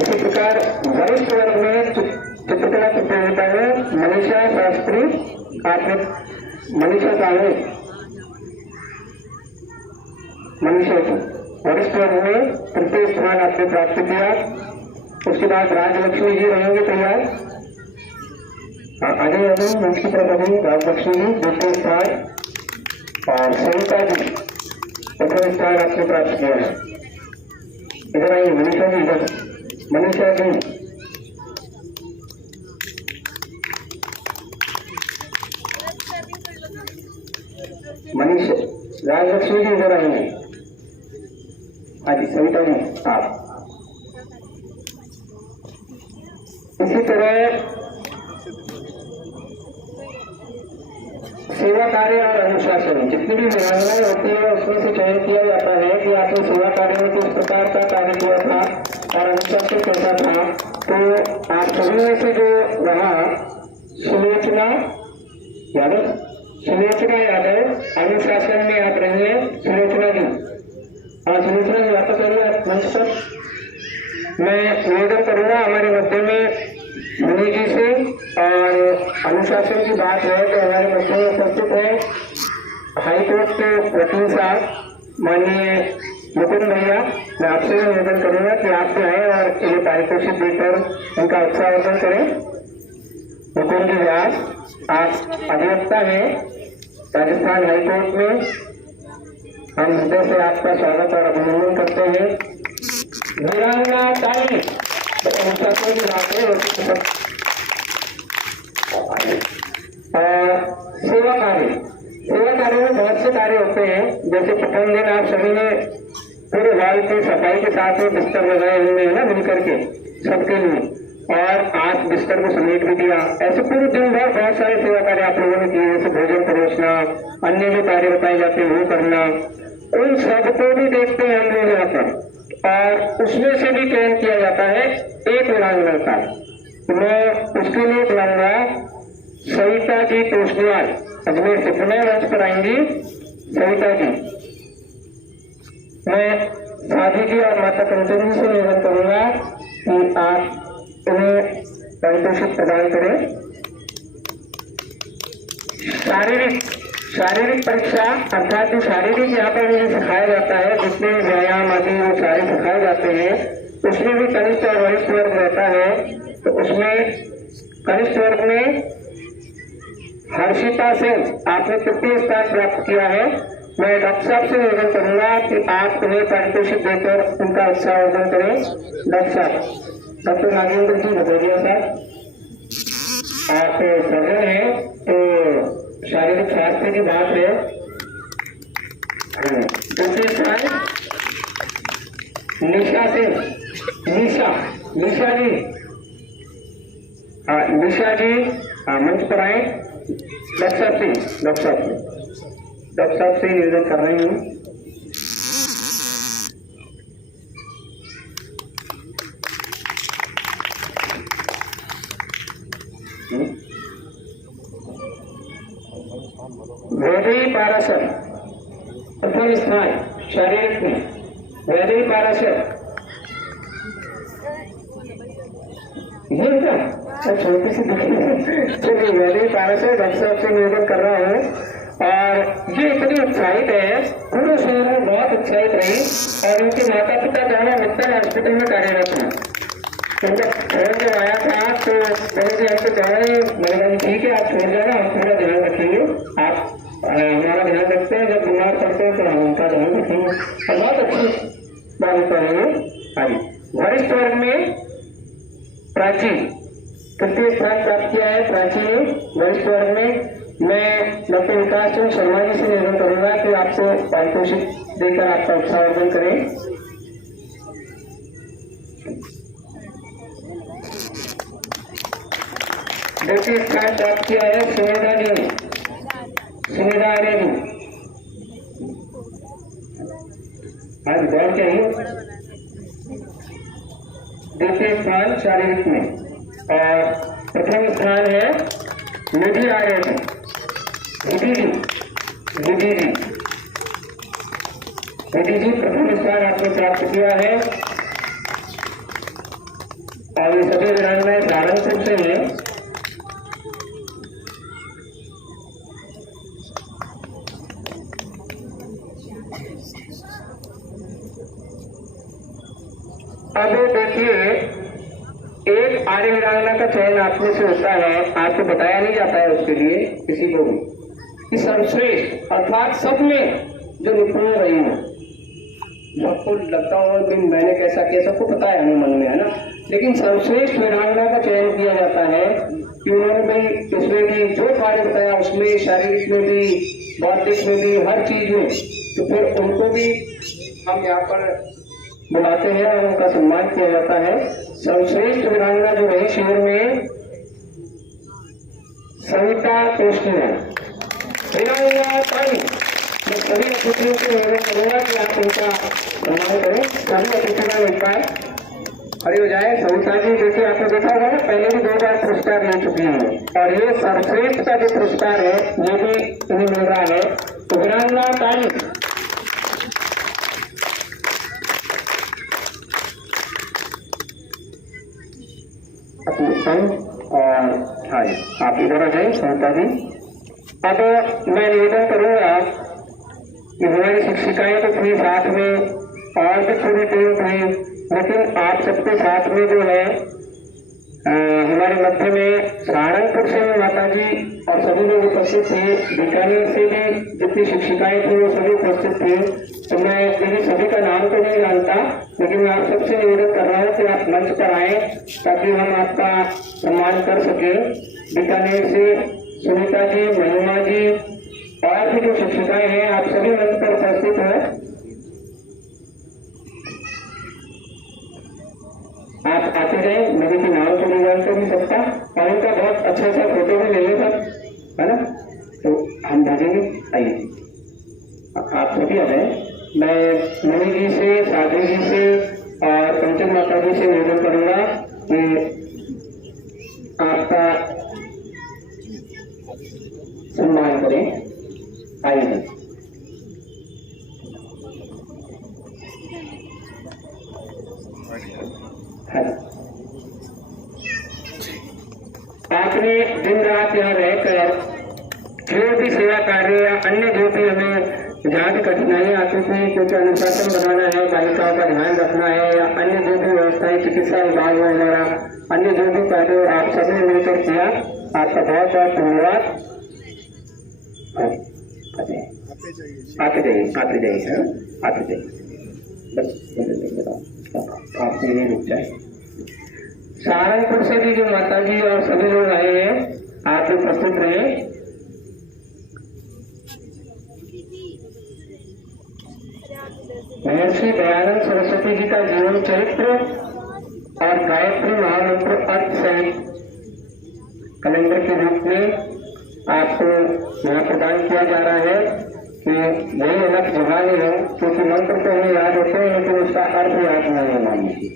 इसी प्रकार वरिष्ठ वर्ग में चित्रकला प्रतियोगिता में मनीषा शास्त्री, आपने मनीषा की वरिष्ठ वर्ग में तृतीय स्थान आपने प्राप्त किया। उसके बाद राजलक्ष्मी जी रहेंगे तैयार, आगे मंच की तरफ आगे। राजलक्ष्मी जी द्वितीय स्थान और सविता जी प्रथम स्थान आपने प्राप्त किया है। इधर आइए मनीषा जी, इधर मनीषा जी। मनीषा, राजलक्ष्मी जी इधर आएंगे। आगे सविता जी आप। इसी तरह सेवा कार्य और अनुशासन, जितनी भी वीरांगनाएं होती है उसमें से चयन किया जाता है कि आपने सेवा कार्य में किस प्रकार का कार्य किया था और अनुशासन कैसा था। तो आप सभी में से जो रहा सुलोचना यादव, अनुशासन में आप रहिए सुलोचना जी। और सुलोचना जी वापस आइए मंच पर। मैं निवेदन करूंगा हमारे मध्य में मुनि जी से, और अनुशासन की बात है तो हमारे मध्य में उपस्थित है हाईकोर्ट के वकील साहब माननीय मुकुंद भैया। मैं आपसे भी निवेदन करूंगा कि आप जो आए और ये पारितोषिक देकर उनका उत्साहवर्धन करें। मुकुंद जी व्यास, आप अधिवक्ता हैं राजस्थान हाईकोर्ट में, हम हृदय से आपका स्वागत और अभिनंदन करते हैं। वीरांगना ताली अनुशासन की बात है। सेवा कार्य में बहुत से कार्य होते हैं। जैसे प्रथम दिन आप सभी ने पूरे हॉल की सफाई के साथ में बिस्तर लगाए हुए हैं ना मिलकर के सबके लिए, और आज बिस्तर को समेट भी दिया। ऐसे पूरे दिन भर बहुत सारे सेवा कार्य आप लोगों ने किए, जैसे भोजन परोसना, अन्य जो कार्य बताए जाते हैं वो करना। उन सबको भी देखते हैं हम लोग यहाँ पर, और उसमें से भी चयन किया जाता है एक वीरांगना का। मैं उसके लिए बुलाऊंगा सविता जी तोषनियाल, अजमेर से पुनः मंच पर आएंगी सविता जी। मैं साधी जी और माता कंचन जी से निवेदन करूंगा कि आप उन्हें पारितोषिक प्रदान करें। शारीरिक परीक्षा अर्थात जो शारीरिक यहाँ पर मुझे सिखाया जाता है, जिसमें व्यायाम आदि वो सारे सिखाए जाते हैं, उसमें भी कनिष्ठ और वरिष्ठ वर्ग रहता है। तो उसमें कनिष्ठ वर्ग में हर्षिता सिंह, आपने तृतीय स्थान प्राप्त किया है। मैं डॉक्टर साहब से निवेदन करूंगा कि आप उन्हें पारितोषिक देकर उनका उत्साहवर्धन करें। डॉक्टर साहब, डॉक्टर नागेंद्र जी भदौरिया साहब। आप सर्जन हैं तो शारीरिक स्वास्थ्य की बात है। दूसरे स्थान निशा से निशा जी, निशा जी मंच पर आए। डॉक्टर साहब से निवेदन कर रही हूँ। वैदेही पाराशर प्रथम स्थान शारीरिक में, वैदेही पाराशर ये क्या छोटी सी चलिए वैदेही पाराशर डॉक्टर साहब से निवेदन कर रहा हूँ। और ये इतनी उत्साहित है, पूरे शहर में बहुत उत्साहित रही और उनके माता पिता दोनों मित्तल हॉस्पिटल में कार्यरत हैं। उनका फोन जब आया था तो मैंने आपको कहा मैडम ठीक है आप छोड़ जाना, हम पूरा ध्यान रखेंगे, आप हमारा ध्यान रखते हैं, जब बीमार पड़ते हैं तो हम उनका ध्यान रखेंगे। और बहुत अच्छी बालिका है। आगे वरिष्ठ वर्ग में प्राची तृतीय स्थान प्राप्त किया है। प्राची ने वरिष्ठ वर्ग में। मैं डॉक्टर विकास चंद्र शर्मा जी से निवेदन करूंगा कि आपको पारितोषिक देकर आपका उत्साहवर्धन करें। द्वितीय स्थान प्राप्त किया है सुमेधा जी ने, सुमेधा आर्य जी। आज दौड़ के ही द्वितीय स्थान शारीरिक में। और प्रथम स्थान है निधि आर्य जी, निधि जी प्रथम स्थान आपने प्राप्त किया है। और ये सभी वीरांगनाएं सहारनपुर से हैं। अब देखिए एक आर्य वीरांगना का चयन आपने से होता है, आपको बताया नहीं जाता है उसके लिए किसी को भी कि सर्वश्रेष्ठ अर्थात सब में जो निपुण रही है। सबको लगता हो कि मैंने कैसा किया, सबको पता है हमें मन में, है ना। लेकिन सर्वश्रेष्ठ वीरांगना का चयन किया जाता है कि उन्होंने भाई इसमें भी जो कार्य बताया उसमें शारीरिक में भी बौद्धिक में भी हर चीज में, तो फिर उनको भी हम यहाँ पर बुलाते हैं और उनका सम्मान किया जाता है। सर्वश्रेष्ठ वीरांगना जो रही शिविर में सविता तोष्णिया वीरांगना पानी। मैं सभी अतिथियों को निवेदन करूंगा कि आप उनका सम्मान करें। सभी अतिथियों एक बार खड़ी हो जाए। सविता जी देखिए आपने देखा होगा ना, पहले भी 2 बार पुरस्कार ले चुकी हैं और ये सर्वश्रेष्ठ का जो पुरस्कार है ये भी इन्हें मिल रहा है। तो वीरांगना पानी और हाँ आप इधर आ जाए सविता जी। अब मैं निवेदन करूंगा कि हमारी शिक्षिकाएं तो थी साथ में और भी पूरी टीम थी, लेकिन आप सबके साथ में जो है हमारे मध्य में सहारनपुर से माता जी और सभी लोग उपस्थित थे। बीकानेर से भी जितनी शिक्षिकाएं थी वो सभी उपस्थित थी। तो मैं मेरी सभी का नाम तो नहीं जानता, लेकिन मैं आप सबसे निवेदन कर रहा हूँ कि आप मंच पर आए ताकि हम आपका सम्मान कर सके। बीकानेर से सुनीता जी, महिमा जी और भी जो शिक्षिकाएं हैं आप सभी मंच पर उपस्थित हैं। आप आते गए, मेरे के नाम तो नहीं जानते नहीं सकता और इनका बहुत अच्छा सा फोटो भी ले लें सब, है ना, तो हम भेजेंगे। आइए आप सभी आ जाए। मैं मणि जी से, साधु जी से और कंचन माता जी से निवेदन करूंगा कि आपका सम्मान करें। आइए आपने दिन रात यहाँ रहकर जो भी सेवा कार्य या अन्य जो भी हमें जहाँ भी कठिनाइयाँ आती थी, कुछ अनुशासन बनाना है, बालिकाओं का ध्यान रखना है या अन्य जो भी व्यवस्थाएं चिकित्सा विभाग वगैरह अन्य जो भी कार्य आप सबने मिलकर किया, आपका बहुत बहुत धन्यवाद। आते जाइए बस आप नहीं रुक जाए। सहारनपुर से भी जो माता जी और सभी लोग आए हैं, आप भी उपस्थित रहे। महर्षि दयानंद सरस्वती जी का जीवन चरित्र और गायत्री महामंत्र अर्थ सहित कैलेंडर के रूप में आपको यहाँ प्रदान किया जा रहा है कि वही अलग जगह नहीं हो, क्योंकि मंत्र तो हमें याद होते हैं लेकिन उसका अर्थ याद नहीं है मान लीजिए।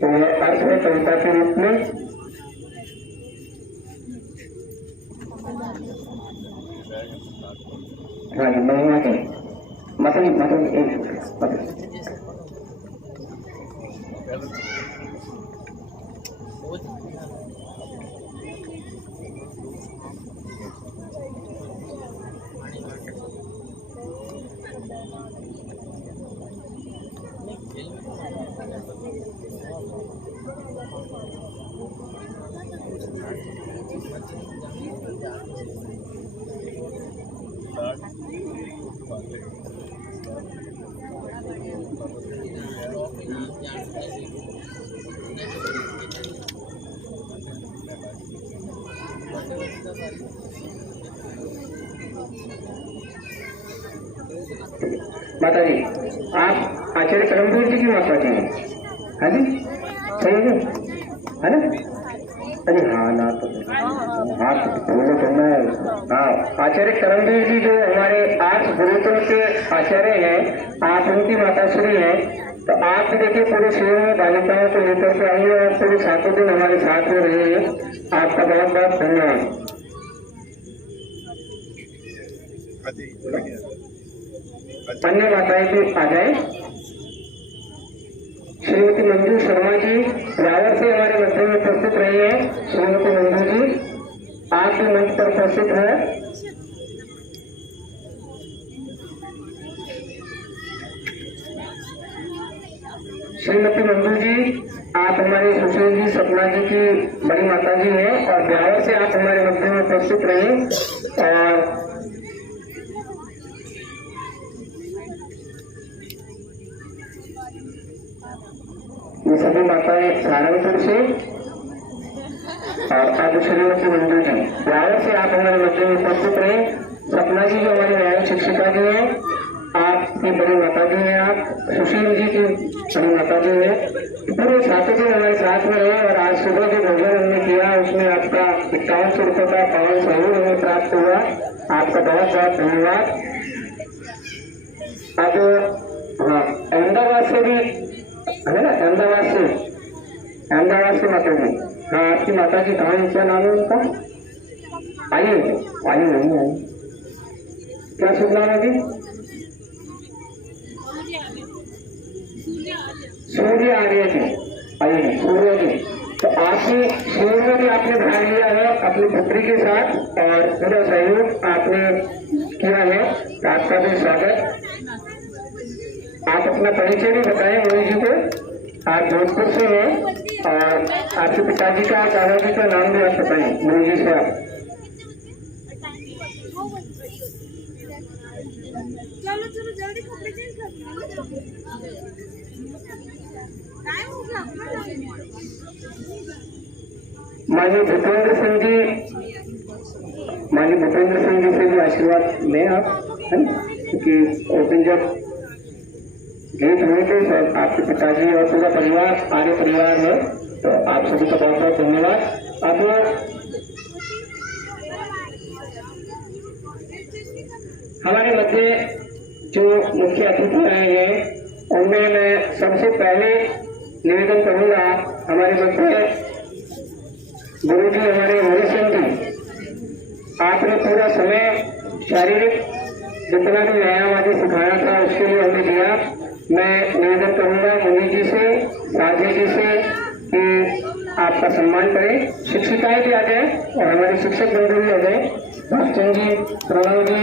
तो यह अर्थ है कविता के रूप में। हाँ जी, महिमा के मतलब एक माता जी, आप आचार्य करमवीर जी की माता जी हैं? हाँ जी, सही है ना? अरे हाँ ना, तो हाँ बोलो तो मैं, हाँ आचार्य करमवीर जी जो हमारे 8 गुरुकुल के आचार्य हैं, आप उनकी माताश्री हैं। तो आप भी देखिए पूरे शहर में बालिकाओं को लेकर के आइए और पूरे 7 दिन हमारे साथ में रहिए। आपका बहुत बहुत धन्यवाद। अन्य माताएं भी आ जाए। श्रीमती मंजू शर्मा जी रावर से हमारे मध्य में उपस्थित रही है। श्रीमती मंजू जी, आप भी मंच पर उपस्थित हैं। श्रीमती मंजू जी, आप हमारे सुशील जी सपना जी की बड़ी माता जी हैं और रावर से आप हमारे मध्य में उपस्थित रहे। और ये सभी माताएं सहारनपुर से और अब श्रीमती मंजू जी रावर से आप हमारे मध्य में उपस्थित रहे। सपना जी जो हमारी न्यायिक शिक्षिका जी हैं, आपकी बड़ी माता जी हैं। आप सुशील जी की बड़ी माता जी हैं। पूरे 7 दिन हमारे साथ में रहे और आज सुबह जो भोजन हमने किया उसमें आपका 5100 रुपये का पावन सहयोग हमें प्राप्त हुआ। आपका बहुत बहुत धन्यवाद। अब हाँ, अहमदाबाद से भी है ना, अहमदाबाद से माता जी, हाँ आपकी माता जी कहाँ है, क्या नाम है उनका? आई नहीं आई, क्या शुभ नाम है जी? सूर्य आर्य जी, आइए सूर्य जी। तो आपने सूर्य में भी आपने भाग लिया है अपनी पुत्री के साथ और पूरा सहयोग आपने किया है। आपका भी स्वागत। आप अपना परिचय भी बताएं मोदी जी को। आप जोधपुर से हैं और आपके पिताजी का, दादाजी का नाम भी आप बताएं मोदी जी से। आप चलो जल्दी कपड़े चेंज कर। माननीय भूपेंद्र सिंह जी से भी आशीर्वाद लें आप, है ना, क्योंकि ओपन जब गेट हुए थे तो आपके पिताजी और पूरा परिवार आगे परिवार है, तो आप सभी का बहुत बहुत धन्यवाद। अब हमारे मध्य जो मुख्य अतिथि आए हैं उनमें मैं सबसे पहले निवेदन करूंगा, हमारे मध्य गुरु जी हमारे हरि सिंह जी, आपने पूरा समय शारीरिक जितना भी व्यायाम आदि सिखाया था उसके लिए हमें दिया। मैं निवेदन करूंगा मुनि जी से, साजी जी से कि आपका सम्मान करें। शिक्षिकाएं भी आ जाए और हमारे शिक्षक बंधु भी आ जाए। भाषण जी, प्रणव जी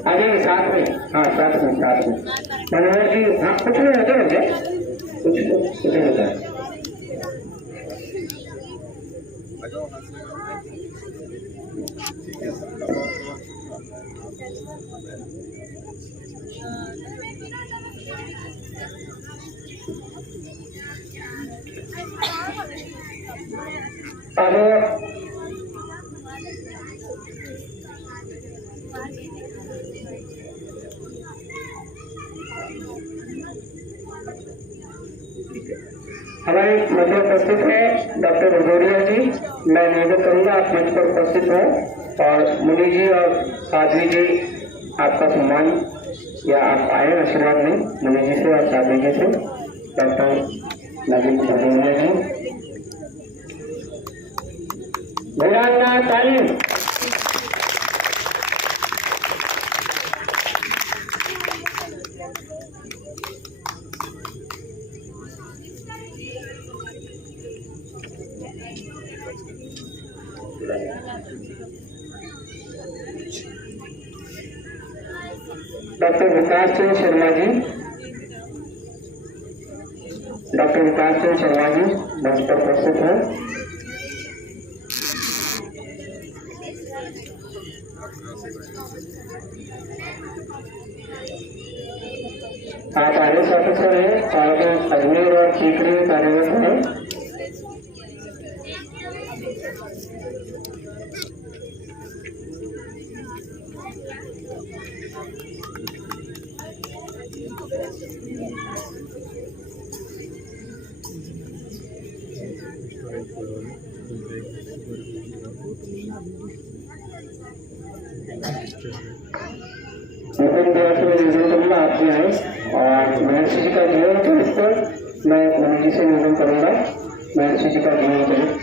आ जाइए साथ में। हाँ साथ में मनोहर जी, हाँ कुछ नहीं होता है, कुछ नहीं होता है। Thank you. हमारे मध्य उपस्थित है डॉक्टर भदौरिया जी। मैं निवेदन करूंगा आप मंच पर उपस्थित हो और मुनि जी और साध्वी जी आपका सम्मान या आप आए आशीर्वाद में मुनि जी से और साध्वी जी से। डॉक्टर नवीन भदौरिया जी वीरांगना तालीम। डॉक्टर विकास चंद्र शर्मा जी, डॉक्टर विकास चंद्र शर्मा जी मंच पर उपस्थित हैं। आप आईएएस ऑफिसर हैं और अजमेर और सीकरी में कार्यरत हैं। आप भी आए और महर्षि जी का जीवन चरित्र मैं मुनि जी से निवेदन करूंगा। महर्षि जी का जीवन चरित्र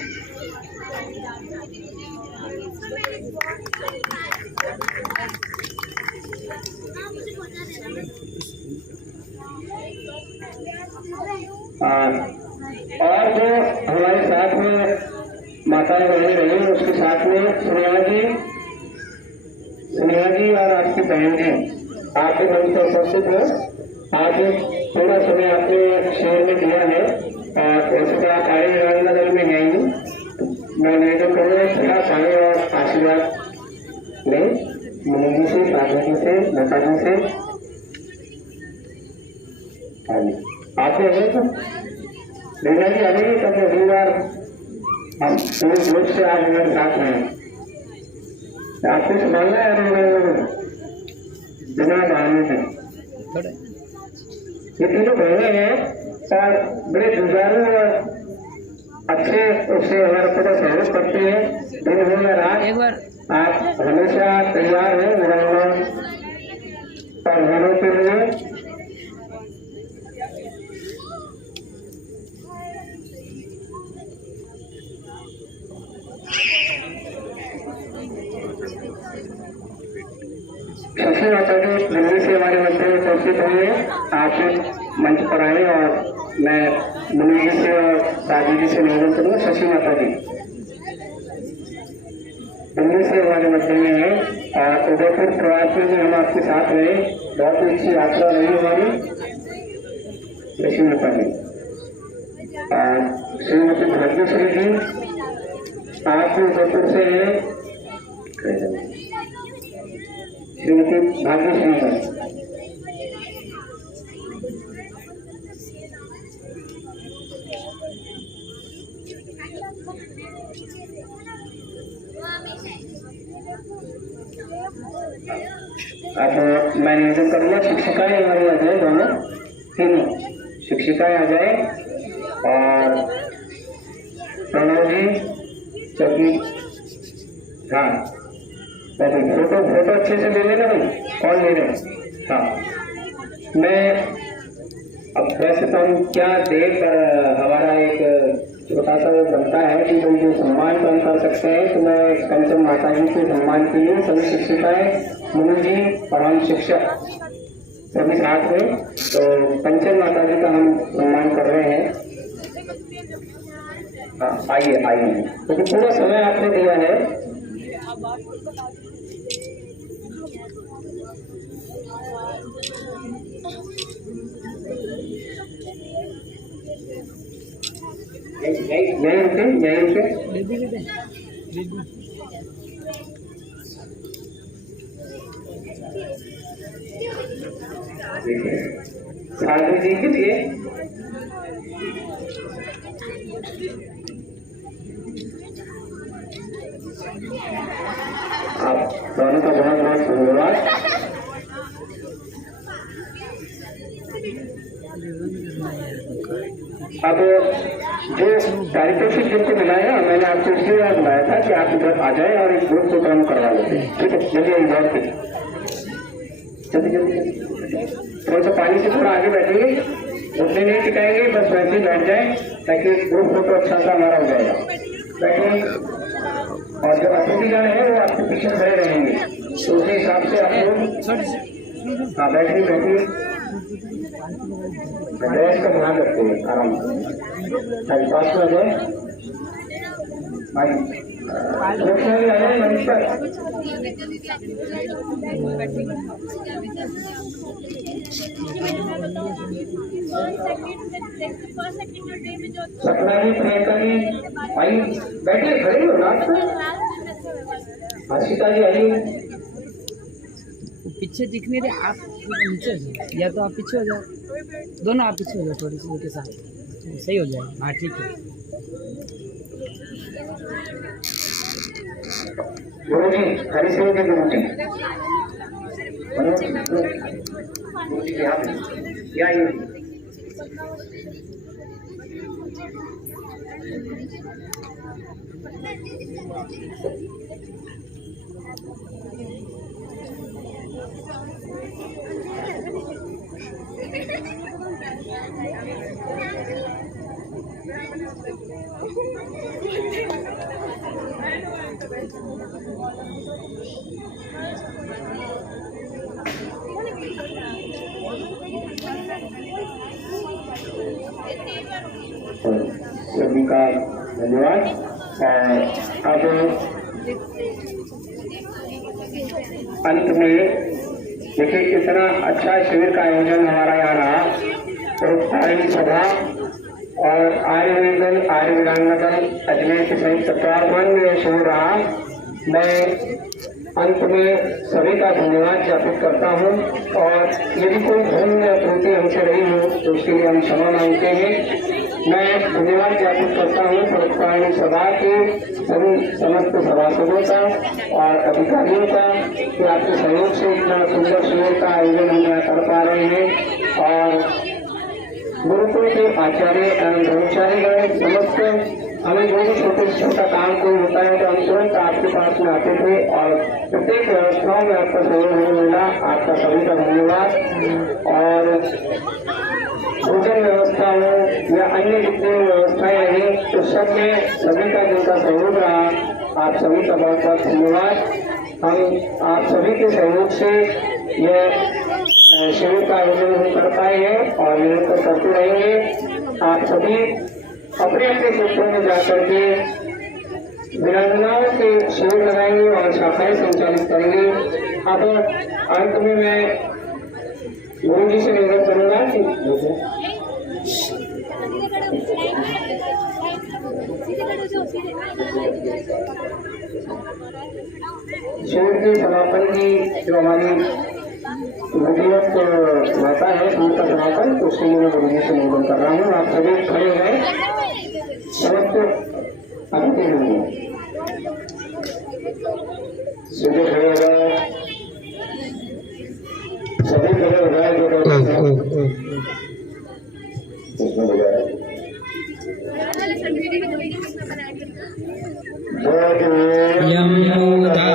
और जो हमारे साथ में माताएं बहनें रही उसके साथ में स्नेहा जी और आपकी बहन जी आप भी मंच पर उपस्थित हो। आज थोड़ा समय आपने शहर में दिया है और वैसे तो आप आए वीरांगना में हैं ही। मैं निवेदन करूँगा थोड़ा समय और आशीर्वाद लें मुनि जी से, साधु जी से, माता जी से। आपने अगर तो रीना जी अभी तब अगली बार हम पूरे ग्रुप से आज हमारे साथ हैं। आपको संभालना है बिना बहाने से। ये तीनों बहने हैं और बड़े जुझारू और अच्छे उससे हमारे पूरा सहयोग करती है। दिन हो या रात आप हमेशा तैयार हैं वीरांगना पर होने के लिए। शशि माता जी दिल्ली से हमारे मध्य में उपस्थित हुए। आप मंच पर आए और मैं मुनि जी से और साधु जी से निवेदन करूँगा। शशि माता जी दिल्ली से हमारे मध्य में है और उदयपुर प्रवास में भी हम आपके साथ रहे। बहुत ही अच्छी यात्रा रही हमारी। शशि माता जी और श्रीमती भाग्यश्री जी आप भी उदयपुर से हैं। श्रीमती भाग्यश्री जी अब मैं निवेदन करूंगा शिक्षिकाएं हमारी आ जाए, दोनों तीनों शिक्षिकाएं आ जाए और प्रणव जी चौकी। हाँ फोटो अच्छे से ले लेना भाई। कौन ले रहे हैं? हाँ मैं अब वैसे तो हम क्या देख हमारा एक छोटा सा बनता है कि कोई जो सम्मान तो हम कर सकते हैं। तो मैं कंचन माता जी के सम्मान के लिए सभी शिक्षिकाएं, मुनि जी और हम शिक्षक सभी साथ में तो कंचन माता जी का हम सम्मान कर रहे हैं। हाँ आइए क्योंकि पूरा समय आपने दिया है। यहीं रुके साधु जी के लिए आप दोनों का बहुत बहुत धन्यवाद। अब जो पारितोषिक जिनको मिला है मैंने आपको इसलिए याद बुलाया था कि आप इधर आ जाए और एक ग्रुप प्रोग्राम करवा लेते हैं। ठीक है, जल्दी आई बात की जल्दी जल्दी थोड़ा सा पानी से थोड़ा आगे बैठेंगे, उठने नहीं टिकाएंगे, बस वैसे ही बैठ जाए ताकि ग्रुप फोटो अच्छा सा हमारा हो जाएगा। बैठेंगे और जब अतिथिगण है वो आपके पीछे खड़े रहेंगे तो उसी हिसाब से आप लोग हाँ बैठिए बैठिए ड्रेस का ध्यान रखिए आराम से पास में आ जाए आ जाए मंच पर। सपना जी प्रियंका जी आई बैठिए खड़े हो नाच हर्षिता जी आइए। पीछे दिख नहीं रहे आप नीचे हो जाओ, या तो आप पीछे हो जाओ, दोनों आप पीछे हो जाओ थोड़ी सी उनके साथ तो सही हो जाएगा। हाँ ठीक है। गुरु जी हरी सिंह के गुरु जी क्या ये सभी का धन्यवाद। अब अंत में देखिए कितना अच्छा शिविर का आयोजन हमारा यहाँ रहा। परोपकारी सभा और आर्य वीरांगना दल अजमेर के संयुक्त तत्वाधान में यह शिविर रहा। मैं अंत में सभी का धन्यवाद ज्ञापित करता हूँ और यदि कोई भूल या त्रुटि हमसे रही हो तो उसके लिए हम क्षमा मांगते हैं। मैं धन्यवाद ज्ञापित करता हूँ परोपकारी सभा के सभी समस्त सभासदों का और अधिकारियों का कि आपके सहयोग से इतना सुंदर शिविर का आयोजन हम यहाँ कर पा रहे हैं। और गुरुकुल के आचार्य एवं ब्रह्मचारीगण समस्त हमें जो भी छोटे से छोटा काम कोई होता है तो हम तुरंत आपके पास में आते थे और प्रत्येक व्यवस्थाओं में आपका सहयोग हमें मिला। आपका सभी का धन्यवाद। और भोजन व्यवस्था हो या अन्य जितनी व्यवस्थाएं रही तो सब में सभी का जिनका सहयोग रहा आप सभी का बहुत बहुत धन्यवाद। हम आप सभी के सहयोग से यह शिविर का आयोजन हम कर पाए हैं और निरंतर करते रहेंगे। आप सभी अपने अपने क्षेत्रों में जाकर के वीरांगनाओं के शिविर लगाएंगे और शाखाएं संचालित करेंगे। अब अंत में मैं गुरु जी से निवेदन करूंगा कि शिविर के समापन की जो हमारी विधिवत रहता है शिविर का समापन तो उसके लिए मैं गुरु जी से निवेदन कर रहा हूँ। आप सभी खड़े हो गए समस्त अतिथि होंगे सीधे खड़े हो गए सभी खड़े हो गए जो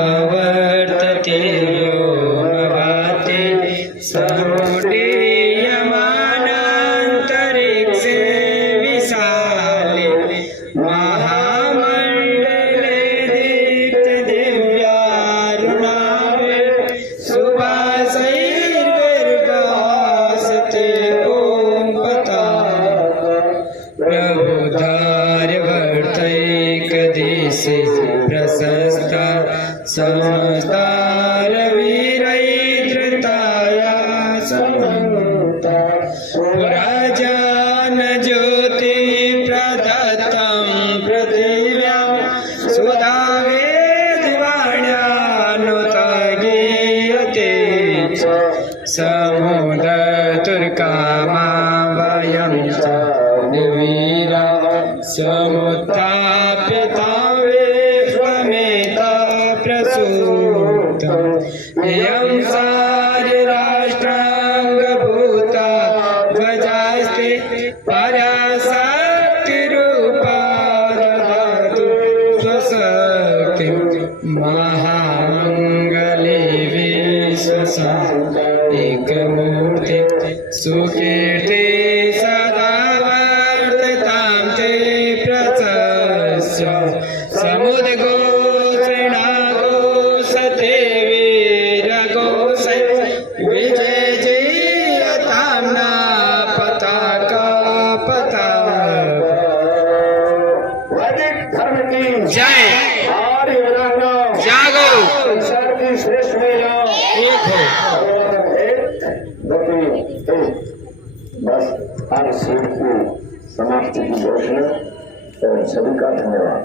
यमुनावर्तते योमवाते समुद्रे यमानान्तरिक्षे विशाले महामण्डले दीप्तदिव्यारुणावे सुभासैर्गर्भासते ॐ पताका प्रबुधार्यवर्तैकदेशे प्रशस्ता समस्तारविरैर्धृताया समन्ता पुराजानज्योति प्रदत्तं पृथिव्यां सुधावेदिवाण्यानुतगीयते समुदतुर्कामा वयं च वीरा समुत्थापिता विश्वमेता प्रसूतम् इयं सार्यराष्ट्राङ्गभूता ध्वजास्ते परासा महामंगले विश्व एक मूर्ति सुकीर्ति सदा वर्ततां ते प्रशस्य समुद्गो तृणागोसते वीरगोसे विजय जयतां न पताका वैदिक धर्म की जय आर्य वीरांगना जागो संसार की श्रेष्ठ महिला एक हो और एक गति एक। बस आज सीट की समाप्ति की घोषणा और सभी का धन्यवाद।